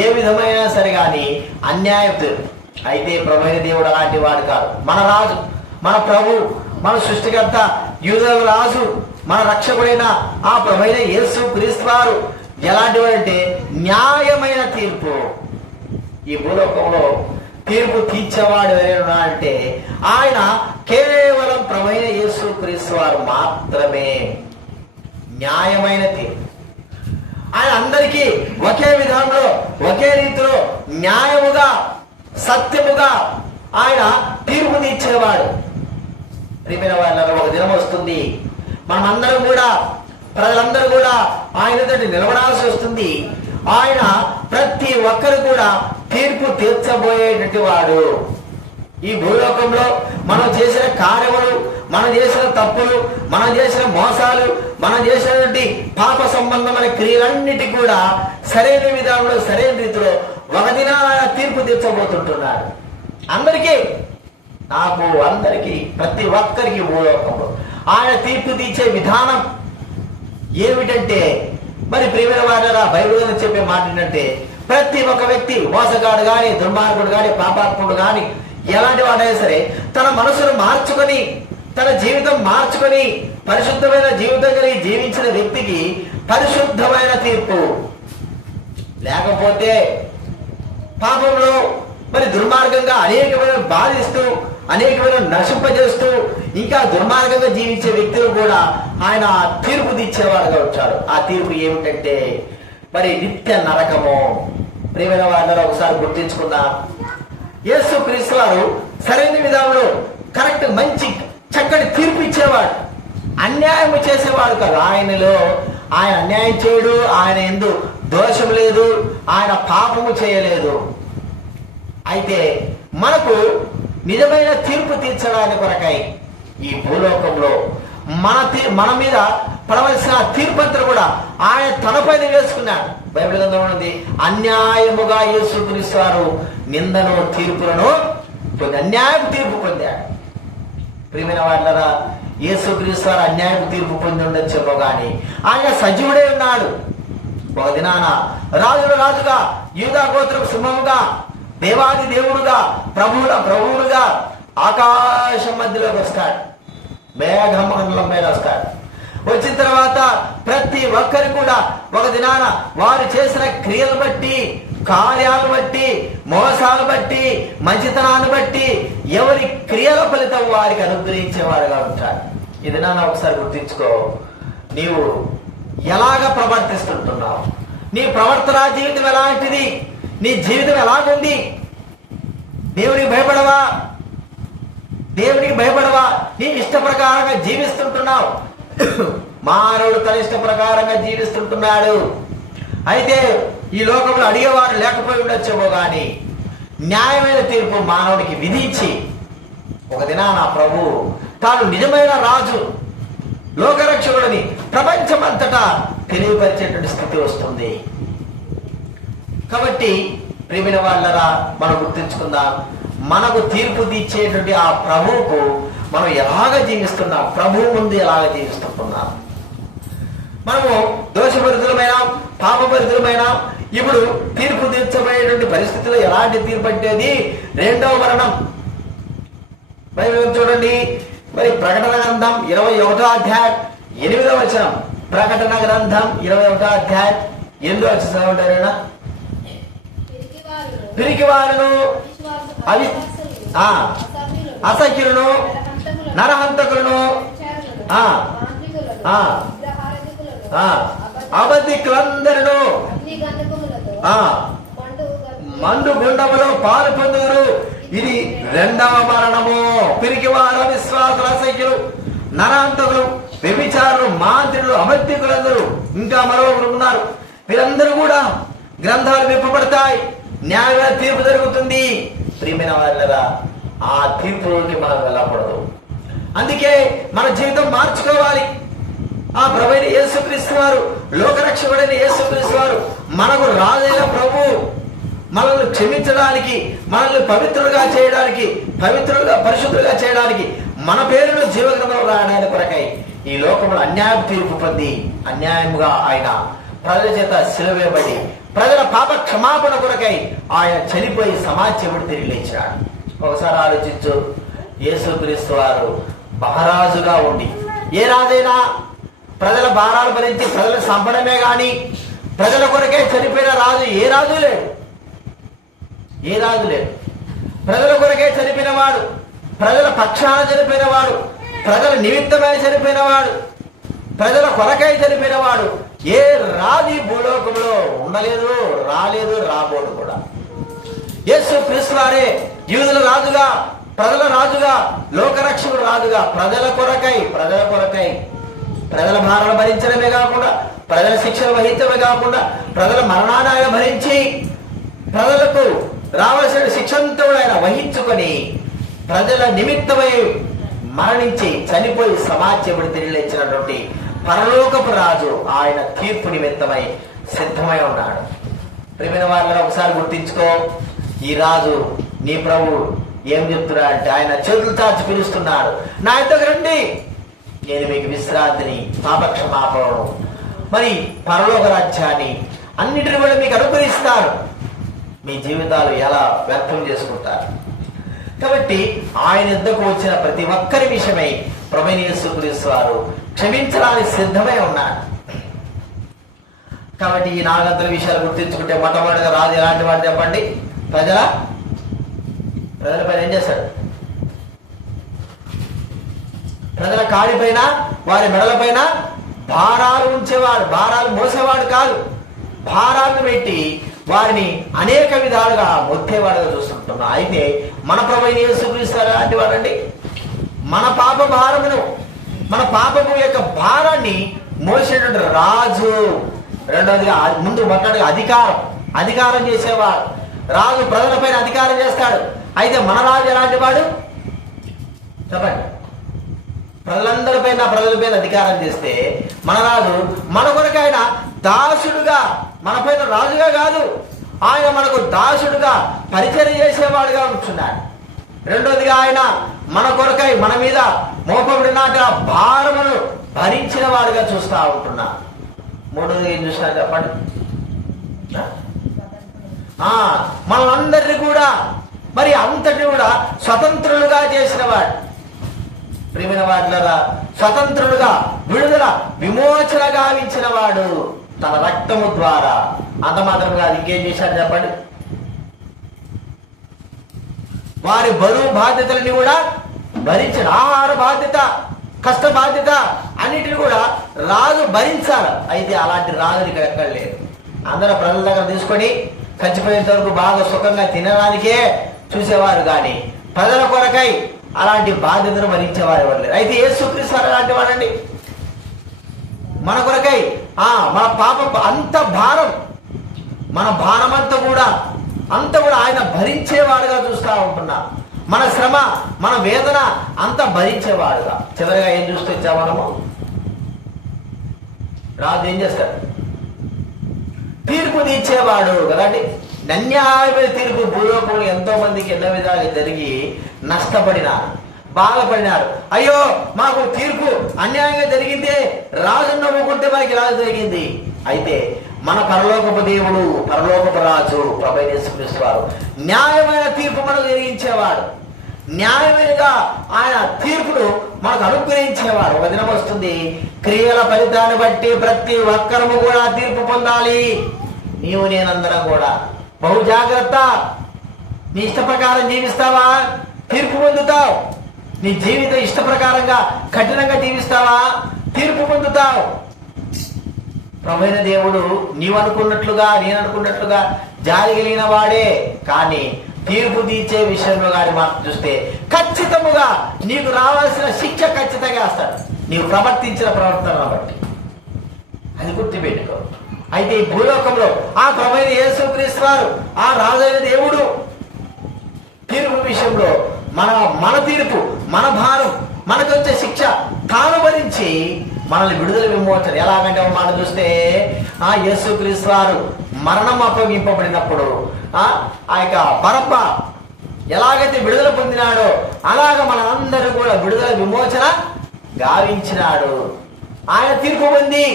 ఏ విధమైనా సరే కానీ అన్యాయం తీర్పు. అయితే ప్రభువైన దేవుడు అలాంటి వాడు కాదు. మన రాజు, మన ప్రభు, మన సృష్టికర్త, యూదుల రాజు, మన రక్షకుడైన ఆ ప్రభువైన యేసు క్రీస్తు వారు ఎలాంటి వాడంటే న్యాయమైన తీర్పు. ఈ భూలోకంలో తీర్పు తీర్చేవాడు ఎవరైనా అంటే ఆయన కేవలం ప్రభువైన యేసు క్రీస్తు వారు మాత్రమే. న్యాయమైన తీర్పు ఆయన అందరికీ ఒకే విధానంలో, ఒకే రీతిలో న్యాయముగా, సత్యముగా ఆయన తీర్పు తీర్చేవాడు. ప్రియమైన వాళ్ళ ఒక దినం వస్తుంది, మనమందరం కూడా, ప్రజలందరూ కూడా ఆయన ఎదుట నిలబడాల్సి వస్తుంది. ఆయన ప్రతి ఒక్కరు కూడా తీర్పు తీర్చబోయేటటువంటి వాడు. ఈ భూలోకంలో మనం చేసిన కార్యములు, మనం చేసిన తప్పులు, మనం చేసిన మోసాలు, మనం చేసినటువంటి పాప సంబంధమైన క్రియలన్నిటికీ కూడా సరైన విధానంలో, సరైన రీతిలో ఒక దినాన తీర్పు తీర్చబోతుంటున్నాడు. అందరికీ, నాకు, అందరికీ, ప్రతి ఒక్కరికి భూలోకంలో ఆయన తీర్పు తీర్చే విధానం ఏమిటంటే, మరి ప్రియమైన వారరా బైబిల్లో చెప్పే మాట ఏంటంటే, ప్రతి ఒక్క వ్యక్తి, మోసగాడు కానీ, దుర్మార్గుడు కానీ, పాపాత్ముడు కానీ, ఎలాంటి వాడైనా సరే తన మనసును మార్చుకొని, తన జీవితం మార్చుకొని పరిశుద్ధమైన జీవితం కలిగి జీవించిన వ్యక్తికి పరిశుద్ధమైన తీర్పు. లేకపోతే పాపంలో మరి దుర్మార్గంగా అనేకమైన బాధిస్తూ, అనేకమైన నశింపజేస్తూ, ఇంకా దుర్మార్గంగా జీవించే వ్యక్తులు కూడా ఆయన తీర్పు తీర్చేవాడుగా వచ్చాడు. ఆ తీర్పు ఏమిటంటే మరి నిత్య నరకము. ప్రియమైన వారిని ఒకసారి గుర్తించుకుందాం. యేసు క్రీస్తు వారు సరైన విధానంలో కరెక్ట్, మంచి, చక్కటి తీర్పు ఇచ్చేవాడు, అన్యాయం చేసేవాడు కాదు. ఆయన అన్యాయం చేయడు, ఆయన యందు దోషం లేదు, ఆయన పాపము చేయలేదు. అయితే మనకు నిజమైన తీర్పు తీర్చడానికి కొరకై ఈ భూలోకంలో మన మీద పడవలసిన తీర్పు అంతా కూడా ఆయన తనపైన వేసుకున్నాడు. బైబిల్ గ్రంథంలో ఉంది, అన్యాయముగా యేసుక్రీస్తు వారు నిందను, తీర్పులను పొంది, అన్యాయం తీర్పు పొందాడు. ప్రియమైన వాళ్ళరా, యేసుక్రీస్తు వారు అన్యాయం తీర్పు పొంది ఉండొచ్చేమో కానీ ఆయన సజీవుడే ఉన్నాడు. ఒక దినాన రాజుల రాజుగా, యూదా గోత్రం సింహముగా, దేవాది దేవుడుగా, ప్రభువుడుగా ఆకాశం మధ్యలోకి వస్తాడు, మేఘమండలం మీద వస్తాడు. వచ్చిన తర్వాత ప్రతి ఒక్కరు కూడా ఒక దినాన వారు చేసిన క్రియలు బట్టి, కార్యాలను బట్టి, మోసాలు బట్టి, మంచితనాన్ని బట్టి ఎవరి క్రియల ఫలితం వారికి అనుగ్రహించేవారుగా ఉంటారు. ఇది నాన్న ఒకసారి గుర్తించుకో. నీవు ఎలాగ ప్రవర్తిస్తుంటున్నావు, నీ ప్రవర్తన జీవితం ఎలాంటిది, నీ జీవితం ఎలాగుంది? దేవునికి భయపడవా? దేవునికి భయపడవా? నీ ఇష్ట ప్రకారంగా జీవిస్తుంటున్నావు. మానవుడు తన ఇష్ట ప్రకారంగా జీవిస్తుంటున్నాడు. అయితే ఈ లోకంలో అడిగేవారు లేకపోయి ఉండొచ్చేమో కానీ న్యాయమైన తీర్పు మానవుడికి విధించి ఒక దినాన ప్రభు తాను నిజమైన రాజు, లోకరక్షకుడిని ప్రపంచమంతటా తెలియపరిచేటువంటి స్థితి వస్తుంది. కాబట్టి ప్రియమైన వాళ్ళరా, మనం గుర్తించుకుందాం, మనకు తీర్పు తీర్చేటువంటి ఆ ప్రభువుకు మనం ఎలాగ జీవిస్తున్నాం, ప్రభువు ముందు ఎలాగ జీవిస్తున్నాం. మనము దోషభరితులమైన, పాపభరితులమైన, ఇప్పుడు తీర్పు తీర్చబడేటువంటి పరిస్థితిలో ఎలాంటి తీర్పు అంటే రెండవ మరణం. బైబిల్ చూడండి, మరి ప్రకటన గ్రంథం 21వ అధ్యాయం 8వ వచనం. ప్రకటన గ్రంథం 21వ అధ్యాయం 8వ వచనం ఏమంటారైనా? పిరికివారును, అసఖ్యులను, నరహంతకులను, అబద్ధికులందరూ మండు గుండములో పాలు పొందుదురు. ఇది రెండవ మరణము. పిరికివారు, విశ్వాసులు, అసఖ్యులు, నరహంతకులు, వ్యభిచారులు, మాంత్రులు, అబద్ధికులందరూ, ఇంకా మరొకరు ఉన్నారు. వీరందరూ కూడా గ్రంథాలు విప్పబడతాయి, న్యాయమైన తీర్పు జరుగుతుంది. ప్రియమైన వాళ్ళరా, ఆ తీర్పులోకి మనం వెళ్ళకూడదు. అందుకే మన జీవితం మార్చుకోవాలి. ఆ ప్రభువైన యేసుక్రీస్తు వారు, లోకరక్షకుడైన యేసుక్రీస్తు వారు మనకు రాజైన ప్రభు, మనల్ని క్షమించడానికి, మనల్ని పవిత్రులుగా చేయడానికి, పరిశుద్ధులుగా చేయడానికి, మన పేరును జీవగ్రంథంలో రాయడానికి కొరకై ఈ లోకంలో అన్యాయం తీర్పు పొంది, అన్యాయముగా ఆయన ప్రజల చేత సిలువేయబడి, ప్రజల పాప క్షమాపణ కొరకై ఆయన చనిపోయి సమాజముడు తిరిగి లేచాడు. ఒకసారి ఆలోచించు, యేసుక్రీస్తు వారు మహారాజుగా ఉండి, ఏ రాజైనా ప్రజల భారాలు భరించి ప్రజలు చంపడమే గాని ప్రజల కొరకే చనిపోయిన రాజు ఏ రాజు లేడు. ప్రజల కొరకే చనిపోయిన వాడు, ప్రజల పక్షాన చనిపోయిన వాడు, ప్రజల నిమిత్తమై చనిపోయిన వాడు, ప్రజల కొరకై చనిపోయిన వాడు ఏ రాజు భూలోకంలో ఉండలేదు, రాలేదు, రాబోదు కూడా. యేసుక్రీస్తు వారే యూదుల రాజుగా, ప్రజల రాజుగా, లోకరక్షకుడు రాజుగా, ప్రజల కొరకై ప్రజల భారాలు భరించడమే కాకుండా, ప్రజల శిక్షలు వహించడమే కాకుండా, ప్రజల మరణాన్ని ఆయన భరించి, ప్రజలకు రావాల్సిన శిక్షంతో ఆయన వహించుకొని, ప్రజల నిమిత్తమై మరణించి చనిపోయి సమాజముడు తిరిగి లేచినటువంటి పరలోకపు రాజు ఆయన తీర్పు నిమిత్తమై సిద్ధమై ఉన్నాడు. ప్రియమైన వాళ్ళని ఒకసారి గుర్తించుకో, ఈ రాజు నీ ప్రభు ఏం చెప్తున్నా అంటే, ఆయన చేతులు చాచి పిలుస్తున్నాడు, నా ఇంతకు రండి, నేను మీకు విశ్రాంతిని, పాపక్షమాపణను, మరి పరలోక రాజ్యాన్ని అన్నిటిని కూడా మీకు అనుగ్రహిస్తాను. మీ జీవితాలు ఎలా వ్యర్థం చేసుకుంటారు. కాబట్టి ఆయన యుద్ధకు వచ్చిన ప్రతి ఒక్కరి విషయమై ప్రభువైన యేసుక్రీస్తు వారు క్షమించడానికి సిద్ధమై ఉన్నాడు. కాబట్టి ఈ నాలుగంతల విషయాలు గుర్తించుకుంటే, మొట్టమొదటిగా రాజు ఎలాంటి వాడు చెప్పండి? ప్రజల పైన ఏం చేశాడు? ప్రజల కాడిపైన, వారి మెడలపైన భారాలు ఉంచేవాడు. భారాలు మోసేవాడు కాదు, భారాలను పెట్టి వారిని అనేక విధాలుగా మొత్తేవాడుగా చూస్తుంటున్నాం. అయితే మన ప్రభువైన యేసుక్రీస్తు లాంటి వాడండి. మన పాప భారమును, మన పాపము యొక్క భారాన్ని మోసేటువంటి రాజు. రెండవదిగా మొట్టమొదటిగా అధికారం చేసేవాడు రాజు. ప్రజలపైన అధికారం చేస్తాడు. అయితే మన రాజు ఎలాంటి వాడు చెప్పండి? ప్రజలపైన అధికారం చేస్తే మన రాజు మన కొరకు ఆయన దాసుడుగా, మన పైన రాజుగా కాదు, ఆయన మనకు దాసుడుగా పరిచర్య చేసేవాడుగా ఉంటున్నాడు. రెండోదిగా ఆయన మన కొరకై మన మీద మోపబడిన భారమును భరించిన వాడుగా చూస్తూ ఉంటున్నా. మూడోది ఏం చూసినా చెప్పండి? మనందరినీ కూడా మరి అంతటి కూడా స్వతంత్రులుగా చేసిన వాడు. ప్రియమైన వాటిలరా, స్వతంత్రులుగా, విడుదల విమోచన గావించిన వాడు తన రక్తము ద్వారా. అంత మాత్రం కాదు, ఇంకేం చేశాడు చెప్పండి? వారి బరువు బాధ్యతలని కూడా భరించాడు. ఆహార బాధ్యత, కష్ట బాధ్యత అన్నిటిని కూడా రాజు భరించాలి. అయితే అలాంటి రాజుని ఇక్కడ ఎక్కడ లేదు. అందరూ ప్రజల దగ్గర తీసుకొని చచ్చిపోయేంత వరకు బాగా సుఖంగా తినడానికే చూసేవారు, కానీ ప్రజల కొరకై అలాంటి బాధ్యతను భరించేవారు ఎవరు లేరు. అయితే యేసుక్రీస్తు అలాంటి వాడండి. మన కొరకై మన పాప అంత భారం, మన భారం అంతా కూడా ఆయన భరించేవాడుగా చూస్తూ ఉంటున్నా. మన శ్రమ, మన వేదన అంతా భరించేవాడుగా. చివరిగా ఏం చూస్తూ ఇచ్చా మనము? రాజు ఏం చేస్తాడు? తీర్పు తీర్చేవాడు కదండి. అన్యాయమైన తీర్పు భూలోకంలో ఎంతో మందికి ఎన్నో విధాలు జరిగి నష్టపడినారు, బాధపడినారు. అయ్యో మాకు తీర్పు అన్యాయంగా జరిగిందే, రాజు నమ్ముకుంటే మనకి రాజు జరిగింది. అయితే మన పరలోకపు దేవుడు, పరలోకపు రాజు ప్రభువైన యేసుక్రీస్తు వారు న్యాయమైన తీర్పు మనకు జరిగించేవాడు. న్యాయమైనగా ఆయన తీర్పును మనకు అనుగ్రహించేవాడు. ఒక దినం వస్తుంది, క్రియల ఫలితాన్ని బట్టి ప్రతి ఒక్కరము కూడా తీర్పు పొందాలి. నీవు నేనందరం కూడా బహు జాగ్రత్త. నీ ఇష్ట ప్రకారం జీవిస్తావా, తీర్పు పొందుతావు. నీ జీవితం ఇష్ట ప్రకారంగా కఠినంగా జీవిస్తావా, తీర్పు పొందుతావు. ప్రభువైన దేవుడు నీవు అనుకున్నట్లుగా, నేను అనుకున్నట్లుగా జాలి కలిగిన వాడే, కానీ తీర్పు తీర్చే విషయంలో కానీ మాత్రం చూస్తే ఖచ్చితముగా నీకు రావాల్సిన శిక్ష ఖచ్చితంగా వేస్తాడు, నీవు ప్రవర్తించిన ప్రవర్తనను బట్టి. అది గుర్తుపెట్టుకో. అయితే ఈ భూలోకంలో ఆ ప్రభువైన యేసు యేసుక్రీస్తు వారు ఆ రాజైన దేవుడు తీర్పు విషయంలో మన తీర్పు, మన భారం, మనకు వచ్చే శిక్ష తాను భరించి మనల్ని విడుదల విమోచన. ఎలాగంటే మాట చూస్తే ఆ యేసుక్రీస్తు వారు మరణం అప్పగింపబడినప్పుడు ఆ యొక్క బరబ్బ ఎలాగైతే విడుదల పొందినాడో అలాగ మనందరూ కూడా విడుదల విమోచన గావించినాడు. ఆయన తీర్పు పొంది,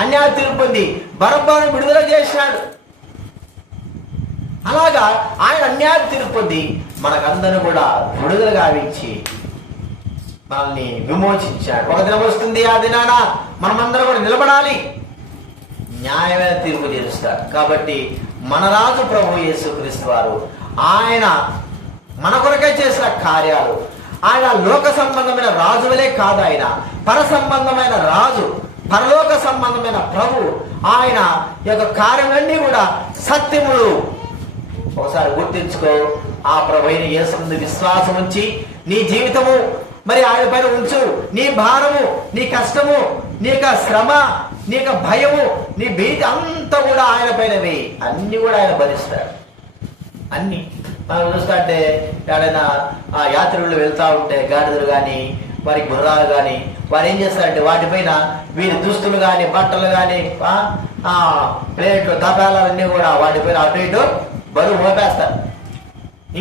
అన్యాయ తీర్పు పొంది బరబ్బను విడుదల చేసినాడు. అలాగా ఆయన అన్యాయ తీర్పు పొంది మనకందరూ కూడా విడుదల గావించి మనల్ని విమోచించాడు. ఒక దినం వస్తుంది, ఆ దినాన మనమందరం కూడా నిలబడాలి, న్యాయమైన తీర్పు చేస్తాడు. కాబట్టి మన రాజు ప్రభు యేసుక్రీస్తు వారు ఆయన మన కొరకే చేసిన కార్యాలు, ఆయన లోక సంబంధమైన రాజువలే కాదు, ఆయన పర సంబంధమైన రాజు, పరలోక సంబంధమైన ప్రభు. ఆయన యొక్క కార్యములన్నీ కూడా సత్యములు. ఒకసారి గుర్తించుకో, ఆ ప్రభు అయిన యేసు ముందు విశ్వాసం ఉంచి నీ జీవితము మరి ఆయన పైన ఉంచు. నీ భారము, నీ కష్టము, నీ యొక్క శ్రమ, నీ యొక్క భయము, నీ భీతి అంతా కూడా ఆయన పైన వేయి. అన్ని కూడా ఆయన భరిస్తాడు. అన్ని మనం చూస్తా అంటే ఎక్కడైనా యాత్రికులు వెళ్తా ఉంటే గాడిదలు కానీ వారి గుర్రాలు కానీ వారు ఏం చేస్తారంటే వాటిపైన వీరి దుస్తులు కానీ బట్టలు కానీ ప్లేట్లు తపాలన్నీ కూడా వాటిపైన అటు ఇటు బరువు మోపేస్తారు.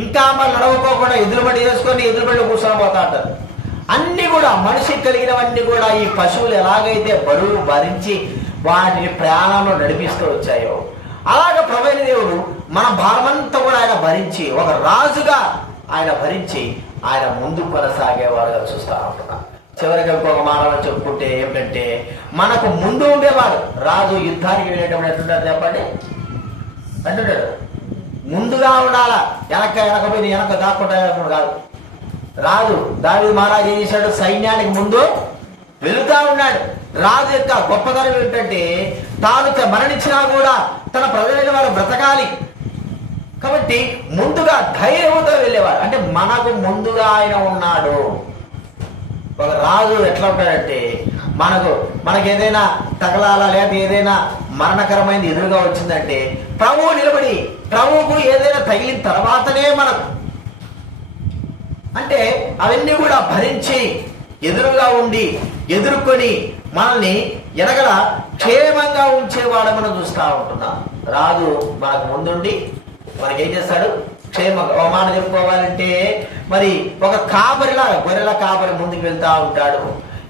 ఇంకా మరి నడవకోకుండా ఎదురుబడి వేసుకొని ఎదురుబడిలో కూర్చొని పోతా ఉంటారు. అన్ని కూడా మనిషి కలిగినవన్నీ కూడా ఈ పశువులు ఎలాగైతే బరువు భరించి వాటిని ప్రయాణంలో నడిపిస్తూ వచ్చాయో అలాగ ప్రభువైన దేవుడు మన భారమంతా కూడా ఆయన భరించి, ఒక రాజుగా ఆయన భరించి ఆయన ముందు కొనసాగేవాడుగా చూస్తా ఉంటున్నాం. చివరికి ఇంకొక మాట చెప్పుకుంటే ఏమిటంటే, మనకు ముందు ఉండేవాడు రాజు. యుద్ధానికి వెళ్ళేటప్పుడు ఎట్లుంటారు చెప్పండి అంటుంటాడు, ముందుగా ఉండాలా, వెనకపోయి వెనక దాక్కుంటా కాదు. రాజు దావీదు మహారాజు ఏం చేశాడు, సైన్యానికి ముందు వెళుతా ఉన్నాడు. రాజు యొక్క గొప్పతనం ఏంటంటే తాను మరణించినా కూడా తన ప్రజలైన వారు బ్రతకాలి కాబట్టి ముందుగా ధైర్యంతో వెళ్ళేవాడు. అంటే మనకు ముందుగా ఆయన ఉన్నాడు. ఒక రాజు ఎట్లా ఉంటాడంటే మనకు ఏదైనా తగలాలా లేకపోతే ఏదైనా మరణకరమైనది ఎదురుగా వచ్చిందంటే ప్రభువు నిలబడి ప్రభువుకు ఏదైనా తగిలిన తర్వాతనే మనకు అంటే అవన్నీ కూడా భరించి ఎదురుగా ఉండి ఎదుర్కొని మనల్ని ఎనగల క్షేమంగా ఉంచేవాడు మనం చూస్తూ ఉంటున్నాం. రాజు మనకు ముందుండి మనకేం చేస్తాడు, క్షేమంగా. ఒక మాట చెప్పుకోవాలంటే మరి ఒక కాపరిలాగా, గొర్రెల కాపరి ముందుకు వెళ్తా ఉంటాడు,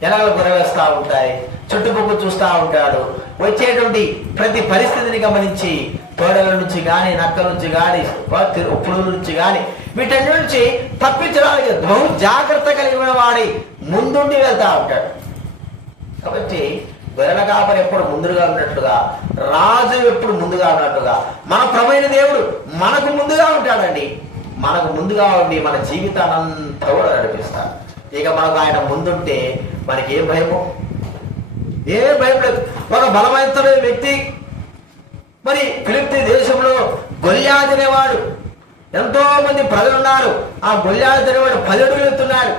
ఎనగల గొర్రె వేస్తూ ఉంటాయి, చుట్టుపక్కల చూస్తూ ఉంటాడు. వచ్చేటువంటి ప్రతి పరిస్థితిని గమనించి తోడల నుంచి కానీ నక్కల నుంచి కానీ పురుగుల నుంచి కానీ వీటన్ని నుంచి తప్పించడానికి బహు జాగ్రత్త కలిగిన వాడి ముందుండి వెళ్తా ఉంటాడు. కాబట్టి గొర్రెల కాపరి ఎప్పుడు ముందుగా ఉన్నట్లుగా, రాజు ఎప్పుడు ముందుగా ఉన్నట్లుగా మన ప్రభువైన దేవుడు మనకు ముందుగా ఉంటాడండి. మనకు ముందుగా ఉండి మన జీవితానంతా కూడా నడిపిస్తాడు. ఇక మనకు ఆయన ముందుంటే మనకి ఏ భయము, ఏ భయం లేదు. ఒక బలమైన వ్యక్తి మరి ఫిలిష్తీ దేశంలో గొల్యాతు అనేవాడు, ఎంతో మంది ప్రజలున్నారు. ఆ గొల్యాతు అనేవాడు 10 అడుగులు ఎత్తున్నాడు,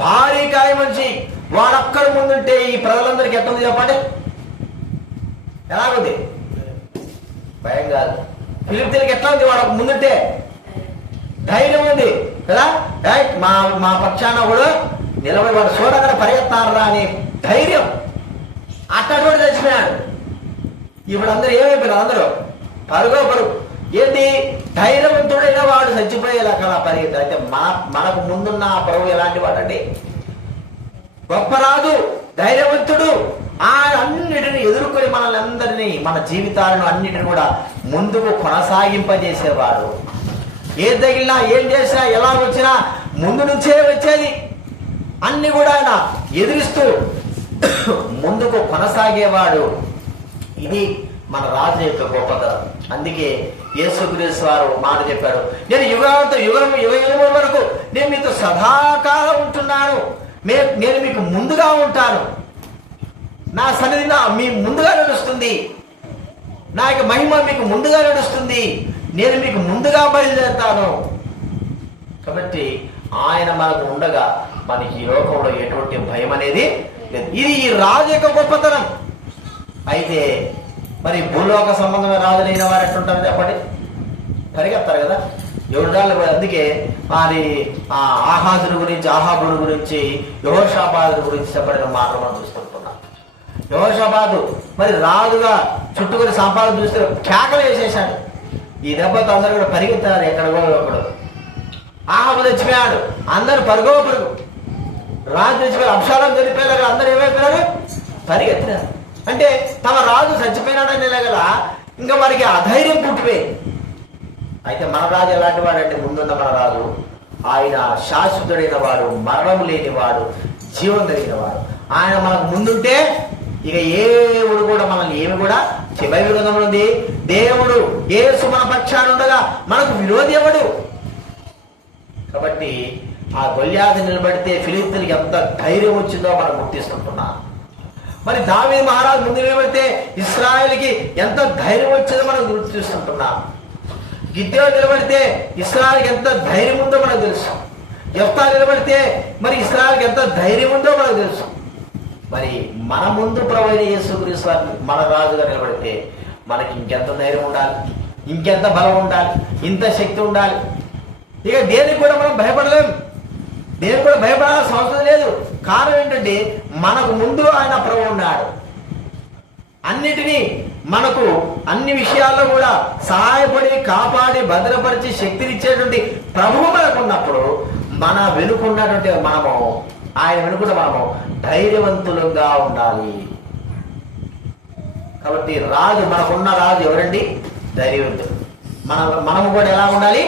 భారీ కాయ మనిషి. వాడొక్కడు ముందుంటే ఈ ప్రజలందరికీ ఎట్టుంది చెప్పండి, ఎలాగుంది? భయం కాదు. ఫిలిష్తీయులకు ఎట్లా ఉంది? వాడు ముందుంటే ధైర్యం ఉంది కదా, మా పక్షాన కూడా నిలబడి వాడు చూడగానే పరిగెత్తారా అనే ధైర్యం. అట్టడు తెలిసిపోయాడు. ఇప్పుడు అందరూ ఏమైపోయినారు, అందరూ పరుగు. ఏంటి? ధైర్యవంతుడైన వాడు చచ్చిపోయేలా కదా పరిగెత్తారు. అయితే మనకు ముందున్న ఆ ప్రభు ఎలాంటి వాడండి? గొప్ప రాజు, ధైర్యవంతుడు. ఆయన అన్నిటిని ఎదుర్కొని మనల్ని అందరినీ, మన జీవితాలను అన్నిటిని కూడా ముందుకు కొనసాగింపజేసేవాడు. ఏది తగిలినా, ఏం చేసినా, ఎలా వచ్చినా ముందు నుంచే వచ్చేది. అన్ని కూడా ఆయన ఎదిరిస్తూ ముందుకు కొనసాగేవాడు. ఇది మన రాజు యొక్క గొప్పతనం. అందుకే యేసుక్రీస్తు వారు మాట చెప్పారు, నేను యుగం వరకు నేను మీతో సదాకాలం ఉంటున్నాను, నేను మీకు ముందుగా ఉంటాను, నా సన్నిధి మీ ముందుగా నడుస్తుంది, నా యొక్క మహిమ మీకు ముందుగా నడుస్తుంది, నేను మీకు ముందుగా బయలుదేరుతాను. కాబట్టి ఆయన మనకు ఉండగా మనకి ఈ లోకంలో ఎటువంటి భయం అనేది లేదు. ఇది ఈ రాజు యొక్క గొప్పతనం. అయితే మరి భూలోక సంబంధమైన రాజులైన వారు ఎట్టుంటారు చెప్పండి? పరిగెత్తారు కదా. ఎవరు? అందుకే మరి ఆహాజుని గురించి, ఆహాబుని గురించి, యెహోషాపాతు గురించి చెప్పబడిన మాటలు మనం చూస్తుంటున్నాం. యెహోషాపాతు మరి రాజుగా చుట్టుకొని సంపాదన చూస్తే కేకలు వేసేసాడు. ఈ దెబ్బతో అందరూ కూడా పరిగెత్తారు ఎక్కడికో ఒకడు. ఆహాబు చచ్చిపోయాడు, అందరూ పరుగో పరుగు. రాజు చచ్చిపోయారు, అబ్షాలోము చనిపోయారు, అందరూ ఏమైపోయారు? పరిగెత్తినారు. అంటే తమ రాజు చచ్చిపోయినాడని గల ఇంకా వారికి అధైర్యం పుట్టిపోయింది. అయితే మన రాజు ఎలాంటి వాడంటే, ముందున్న మన రాజు ఆయన శాశ్వతుడైన వాడు, మరణం లేనివాడు, జీవం కలిగిన వాడు. ఆయన మనకు ముందుంటే ఇక ఏవుడు కూడా మనల్ని ఏమి కూడా బైబిల్ గ్రంథంలో ఉంది, దేవుడు యేసు మన పక్షాన ఉండగా మనకు విరోధి ఎవడు? కాబట్టి ఆ గొల్యాదు నిలబడితే ఫిలిష్తీయులకు ఎంత ధైర్యం వచ్చిందో మనం గుర్తిస్తుంటున్నాం. మరి దావీదు మహారాజు ముందు నిలబడితే ఇశ్రాయేలుకి ఎంత ధైర్యం వచ్చిందో మనం గుర్తిస్తుంటున్నాం. గిద్యోను నిలబడితే ఇశ్రాయేలుకి ఎంత ధైర్యం ఉందో మనకు తెలుసు. యెఫ్తా నిలబడితే మరి ఇశ్రాయేలుకి ఎంత ధైర్యం ఉందో మనకు తెలుసు. మరి మన ముందు ప్రభువైన యేసుక్రీస్తు మన రాజుగా నిలబడితే మనకి ఇంకెంత ధైర్యం ఉండాలి, ఇంకెంత బలం ఉండాలి, ఇంత శక్తి ఉండాలి. ఇక దేనికి కూడా మనం భయపడలేం, దేనికి కూడా భయపడాల్సిన అవసరం లేదు. కారణం ఏంటంటే మనకు ముందు ఆయన ప్రభు ఉన్నాడు. అన్నిటినీ మనకు అన్ని విషయాల్లో కూడా సహాయపడి, కాపాడి, భద్రపరిచి శక్తినిచ్చేటువంటి ప్రభువు మనకు ఉన్నప్పుడు మన వెనుకున్నటువంటి ఆయన వెనుకున్న మనము ధైర్యవంతులుగా ఉండాలి. కాబట్టి రాజు, మనకున్న రాజు ఎవరండి? ధైర్యవంతుడు. మనము కూడా ఎలా ఉండాలి?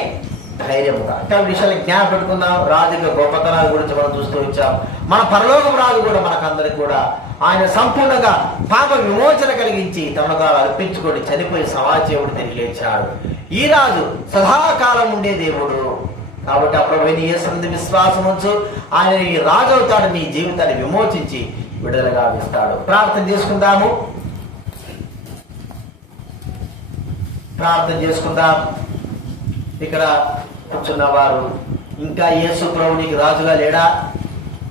ధైర్యముగా. అటువంటి విషయాలు జ్ఞాపకం పెట్టుకుందాం. రాజు యొక్క గొప్పతనాల గురించి మనం చూస్తూ వచ్చాం. మన పరలోకం రాజు కూడా మనకందరికి కూడా ఆయన సంపూర్ణంగా పాప విమోచన కలిగించి తనగా అర్పించుకొని చనిపోయి సమాజేవుడు తిరిగి లేచాడు. ఈ రాజు సదాకాలం ఉండే దేవుడు. కాబట్టి అప్పుడు యేసునందు విశ్వాసం ఉంచు, ఆయన ఈ రాజు అవుతాడు, నీ జీవితాన్ని విమోచించి విడుదలగా ఇస్తాడు. ప్రార్థన చేసుకుందాము. ఇక్కడ కూర్చున్న వారు ఇంకా యేసు ప్రభు నీకు రాజుగా లేడా?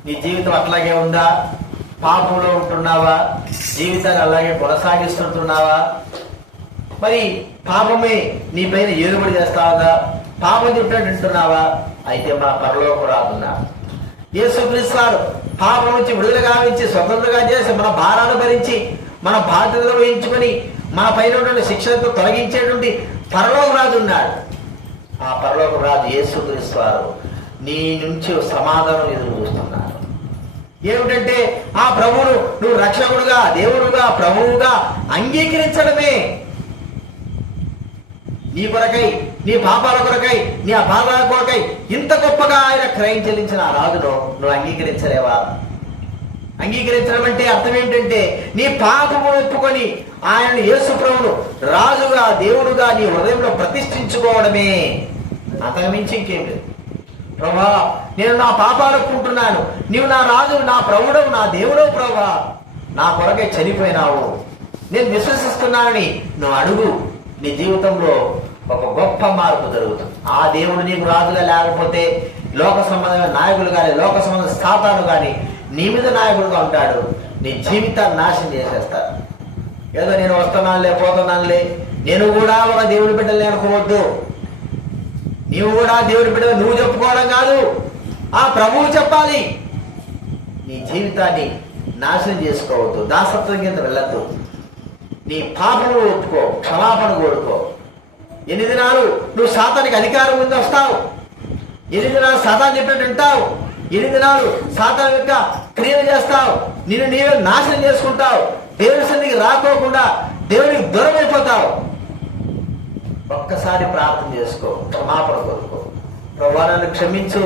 నీ జీవితం అట్లాగే ఉందా? పాపంలో ఉంటున్నావా? జీవితాన్ని అలాగే కొనసాగిస్తుంటున్నావా? మరి పాపమే నీ పైన ఏలుబడి చేస్తావా? పాపం చెప్పినట్టు వింటున్నావా? అయితే మన పరలోక రాజున్నారు యేసుక్రీస్తు వారు పాపం నుంచి విడుదల గావించి స్వతంత్రంగా చేసి మన భారాన్ని భరించి మన బాధ్యతలు వహించుకొని మన పైన ఉన్నటువంటి శిక్షణతో తొలగించేటువంటి పరలోక రాజు ఉన్నాడు. ఆ పరలోక రాజు యేసుక్రీస్తు వారు నీ నుంచి సమాధానం ఎదురు చూస్తున్నారు. ఏమిటంటే ఆ ప్రభువును నువ్వు రక్షకుడుగా, దేవుడుగా, ప్రభువుగా అంగీకరించడమే. నీ కొరకై, నీ పాపాల కొరకై, నీ అపాపాల కొరకై ఇంత గొప్పగా ఆయన క్రయం చెల్లించిన ఆ రాజును నువ్వు అంగీకరించలేవా? అంగీకరించడం అంటే అర్థం ఏంటంటే నీ పాపము ఒప్పుకొని ఆయన యేసు ప్రభువును రాజుగా, దేవుడుగా నీ హృదయంలో ప్రతిష్ఠించుకోవడమే. అంతకు మించి ఇంకేం లేదు. ప్రభా, నేను నా పాపాలు ఒప్పుకుంటున్నాను, నీవు నా రాజు, నా ప్రభుడవు, నా దేవుడవు ప్రభా, నా కొరకై చనిపోయినావు, నేను విశ్వసిస్తున్నానని నువ్వు అడుగు. నీ జీవితంలో ఒక గొప్ప మార్పు జరుగుతుంది. ఆ దేవుడు నీకు రాజుగా లేకపోతే లోక సంబంధమైన నాయకులు కానీ, లోక సంబంధ స్థాతాలు కానీ నీ మీద నాయకుడుగా ఉంటాడు. నీ జీవితాన్ని నాశనం చేసేస్తాడు. ఏదో నేను వస్తున్నానులే, పోతున్నానులే, నేను కూడా ఒక దేవుడి బిడ్డలే అనుకోవద్దు. నీవు కూడా దేవుడి బిడ్డ నువ్వు చెప్పుకోవడం కాదు, ఆ ప్రభువు చెప్పాలి. నీ జీవితాన్ని నాశనం చేసుకోవద్దు, దాసత్వం కింద వెళ్ళద్దు. నీ పాపను ఒప్పుకో, క్షమాపణ కోరుకో. ఎన్ని దినాలు నువ్వు సాతానికి అధికారం ముందు వస్తావు? ఎన్ని దినాలు సాతాను చెప్పినట్టు వింటావు? ఎన్ని దినాలు సాతాను యొక్క క్రియలు చేస్తావు? నిన్ను నీవే నాశనం చేసుకుంటావు. దేవుడి సన్నిధికి రాకోకుండా దేవుడికి దూరం అయిపోతావు. ఒక్కసారి ప్రార్థన చేసుకో, క్షమాపణ కోరుకో. ప్రభువా, నన్ను క్షమించు,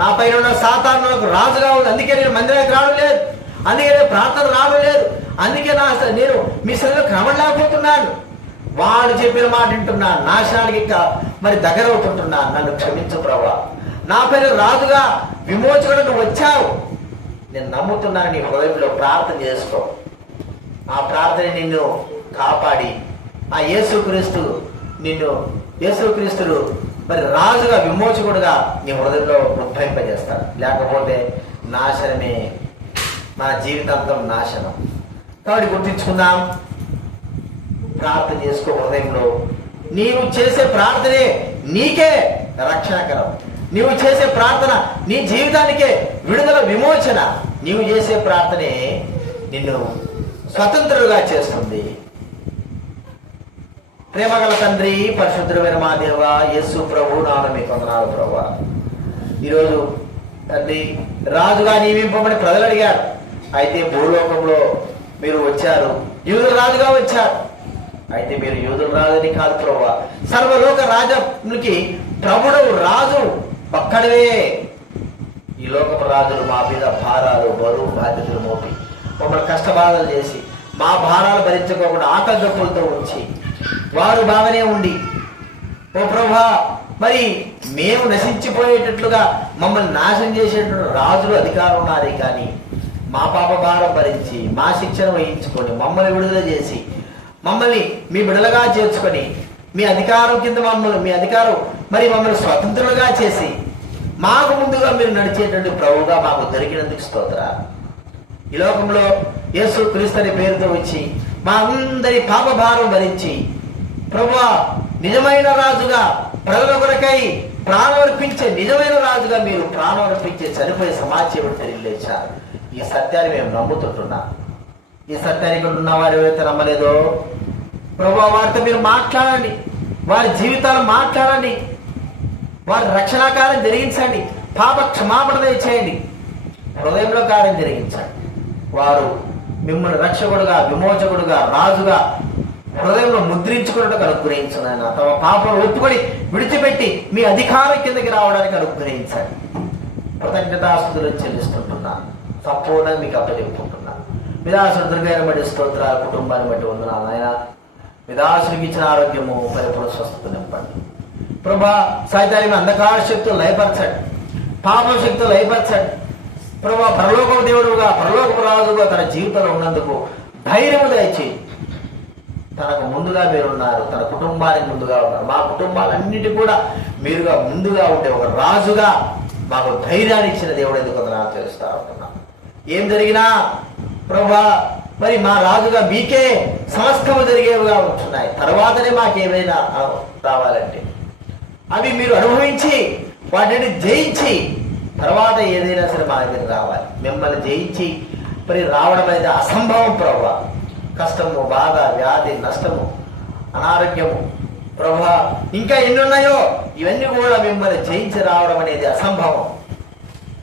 నా పైన ఉన్న సాతాను నాకు రాజుగా ఉంది, అందుకే నేను మందిరానికి రావడం లేదు, అందుకే నేను ప్రార్థన రావడం లేదు, అందుకే నేను మీ సన్నిధిలో క్రమలేకపోతున్నాను, వాడు చెప్పిన మాట వింటున్నాను, నాశనానికి ఇంకా మరి దగ్గర అవుతుంటున్నాను. నన్ను క్షమించు ప్రభువా, నా పైన రాజుగా విమోచకుడు నువ్వు వచ్చావు, నేను నమ్ముతున్నాను. నీ హృదయంలో ప్రార్థన చేసుకో. ఆ ప్రార్థన నిన్ను కాపాడి ఆ యేసుక్రీస్తుడు మరి రాజుగా, విమోచకుడుగా నీ హృదయంలో ఉద్భవింపజేస్తాడు. లేకపోతే నాశనమే, మన జీవితాంతం నాశనం. కాబట్టి గుర్తించుకుందాం, ప్రార్థన చేసుకో హృదయంలో. నీవు చేసే ప్రార్థనే నీకే రక్షణకరం. నీవు చేసే ప్రార్థన నీ జీవితానికే విడుదల, విమోచన. నీవు చేసే ప్రార్థనే నిన్ను స్వతంత్రులుగా చేస్తుంది. ప్రేమగల తండ్రి, పరిశుద్ధుడైన మా దేవ, యేసు ప్రభు నామమున మీకు వందనాలు ప్రభువా. ఈరోజు తండ్రి రాజుగా నియమింపమని ప్రజలు అడిగారు. అయితే భూలోకంలో మీరు వచ్చారు, యూదుల రాజుగా వచ్చారు. అయితే మీరు యూదుల రాజుని కాదు ప్రభువా, సర్వలోక రాజునికి ప్రభుడవు, రాజు ఒక్కడివే. ఈ లోకపు రాజులు మా మీద భారాలు, బరువు, బాధ్యతలు మోపి మమ్మల్ని కష్టబాధలు చేసి మా భారాలు భరించుకోకుండా ఆకలితో ఉంచి వారు బాగానే ఉండి, ఓ ప్రభువా మరి మేము నశించిపోయేటట్లుగా మమ్మల్ని నాశనం చేసేటువంటి రాజులు అధికారం ఉన్నారే, కానీ మా పాప భారం భరించి మా శిక్షణ వహించుకొని మమ్మల్ని విడుదల చేసి మమ్మల్ని మీ బిడలుగా చేర్చుకొని మీ అధికారం కింద మమ్మల్ని స్వతంత్రులుగా చేసి మాకు ముందుగా మీరు నడిచేటువంటి ప్రభువుగా మాకు దొరికినందుకు స్తోత్రాలు. ఈ లోకంలో యేసు క్రీస్తు అనే పేరుతో వచ్చి మా అందరి పాప భారం భరించి ప్రభువా నిజమైన రాజుగా ప్రజల కొరకై ప్రాణం అర్పించే నిజమైన రాజుగా మీరు ప్రాణం అర్పించే చనిపోయే సమాజం తెలియలేచారు. ఈ సత్యాన్ని మేము నమ్ముతుంటున్నాం. ఈ సత్యాన్ని ఇక్కడ ఉన్న వారు ఎవరైతే నమ్మలేదో ప్రభువా వారితో మీరు మాట్లాడండి, వారి జీవితాలు మాట్లాడండి, వారి రక్షణ కార్యం జరిగించండి, పాప క్షమాపణ చేయండి, హృదయంలో కార్యం జరిగించండి. వారు మిమ్మల్ని రక్షకుడుగా, విమోచకుడుగా, రాజుగా హృదయంలో ముద్రించుకున్నట్టు అనుగ్రహించున్నాను. తమ పాపం ఒప్పుకొని విడిచిపెట్టి మీ అధికారం కిందకి రావడానికి అనుగ్రహించండి. కృతజ్ఞతాస్తుతులు చెల్లిస్తుంటున్నాను. సంపూర్ణంగా మీకు అప్పచెప్పుకుంటున్నాను. విదాసుడు దుర్గాన్ని బట్టి స్తోత్రాలు, కుటుంబాన్ని బట్టి వందనాలు నాయన. విదాసునికి ఇచ్చిన ఆరోగ్యము, పరిపూర్ణ స్వస్థత నింపండి ప్రభా. సైతాన్ని అంధకార శక్తులు లయపరచండి, పాప శక్తులు లయపరచండి ప్రభా. పరలోకపు దేవుడుగా, పరలోకపు రాజుగా తన జీవితంలో ఉన్నందుకు ధైర్యము దయచేయి. తనకు ముందుగా మీరున్నారు, తన కుటుంబానికి ముందుగా ఉన్నారు. మా కుటుంబాలన్నిటి కూడా మీరుగా ముందుగా ఉండే ఒక రాజుగా మాకు ధైర్యాన్ని ఇచ్చిన దేవుడు ఎందుకు వందనాలు తెలుస్తా ఉంటున్నాం. ఏం జరిగినా ప్రభా మరి మా రాజుగా మీకే సమస్తము జరిగేవిగా ఉంటున్నాయి. తర్వాతనే మాకేమైనా రావాలంటే అవి మీరు అనుభవించి వాటిని జయించి తర్వాత ఏదైనా సరే మా దగ్గర రావాలి. మిమ్మల్ని జయించి మరి రావడం అనేది అసంభవం ప్రభా. కష్టము, బాధ, వ్యాధి, నష్టము, అనారోగ్యము ప్రభా ఇంకా ఎన్ని ఉన్నాయో ఇవన్నీ కూడా మిమ్మల్ని జయించి రావడం అనేది అసంభవం.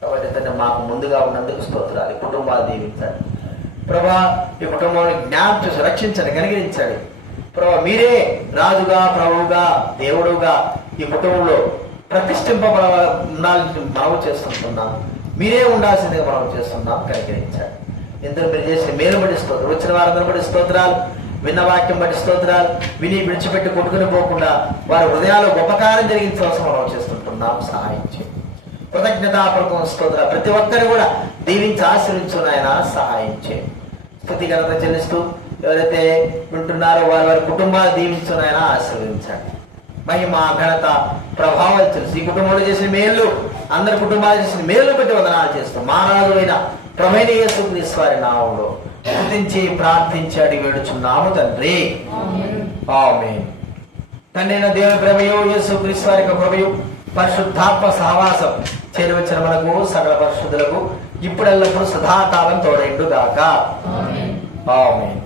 కాబట్టి మాకు ముందుగా ఉన్నందుకు స్తోత్రాలు. కుటుంబాలు దీవించండి ప్రభా. ఈ కుటుంబాన్ని జ్ఞానం చేసి రక్షించండి, కనికరించండి ప్రభా. మీరే రాజుగా, ప్రభువుగా, దేవుడుగా ఈ కుటుంబంలో ఉండాలని మనవి చేస్తుంటున్నాం. మీరే ఉండాల్సిందిగా మనం చేస్తున్నాం, కనికరించండి. ఇందులో మీరు చేసిన మేలు బట్టి స్తోత్రాలు, వచ్చిన వారందరూ బట్టి స్తోత్రాలు, విన్న వాక్యం బట్టి స్తోత్రాలు. విని విడిచిపెట్టి కొట్టుకుని పోకుండా వారి హృదయాలు గొప్ప కార్యం జరిగించవలసిన మనం చేస్తుంటున్నాం. సహాయం చేయండి. కృతజ్ఞతాపూర్వకం స్తోత్రాలు. ప్రతి ఒక్కరు కూడా దీవించి ఆశీర్వించున్నాయన సహాయం చేయండి. స్తుతిఘనత చెల్లిస్తూ ఎవరైతే వింటున్నారో వారి కుటుంబాలు దీవించున్నాయన ఆశీర్వదించండి. మహిమ, ఘనత, ప్రభావాలు తెలుసు. ఈ కుటుంబంలో చేసిన మేలు, అందరి కుటుంబాలు చేసిన మేలు పెట్టి వందనాలు చేస్తాం. మా రాజు అయిన ప్రభువైన యేసుక్రీస్తు వారి నామములో స్తుతించి ప్రార్థించి అడిగి వేడుచున్నాము తండ్రి, ఆమేన్. తండ్రి అయిన దేవుని ప్రేమయు, యేసుక్రీస్తు వారి యొక్క కృపయు, పరిశుద్ధాత్మ సహవాసం చేరువచ్చిన మనకు సకల పరిశుద్ధులకు ఇప్పుడెల్లప్పుడు సదాకాలం తోడైండు గాక. ఆమేన్.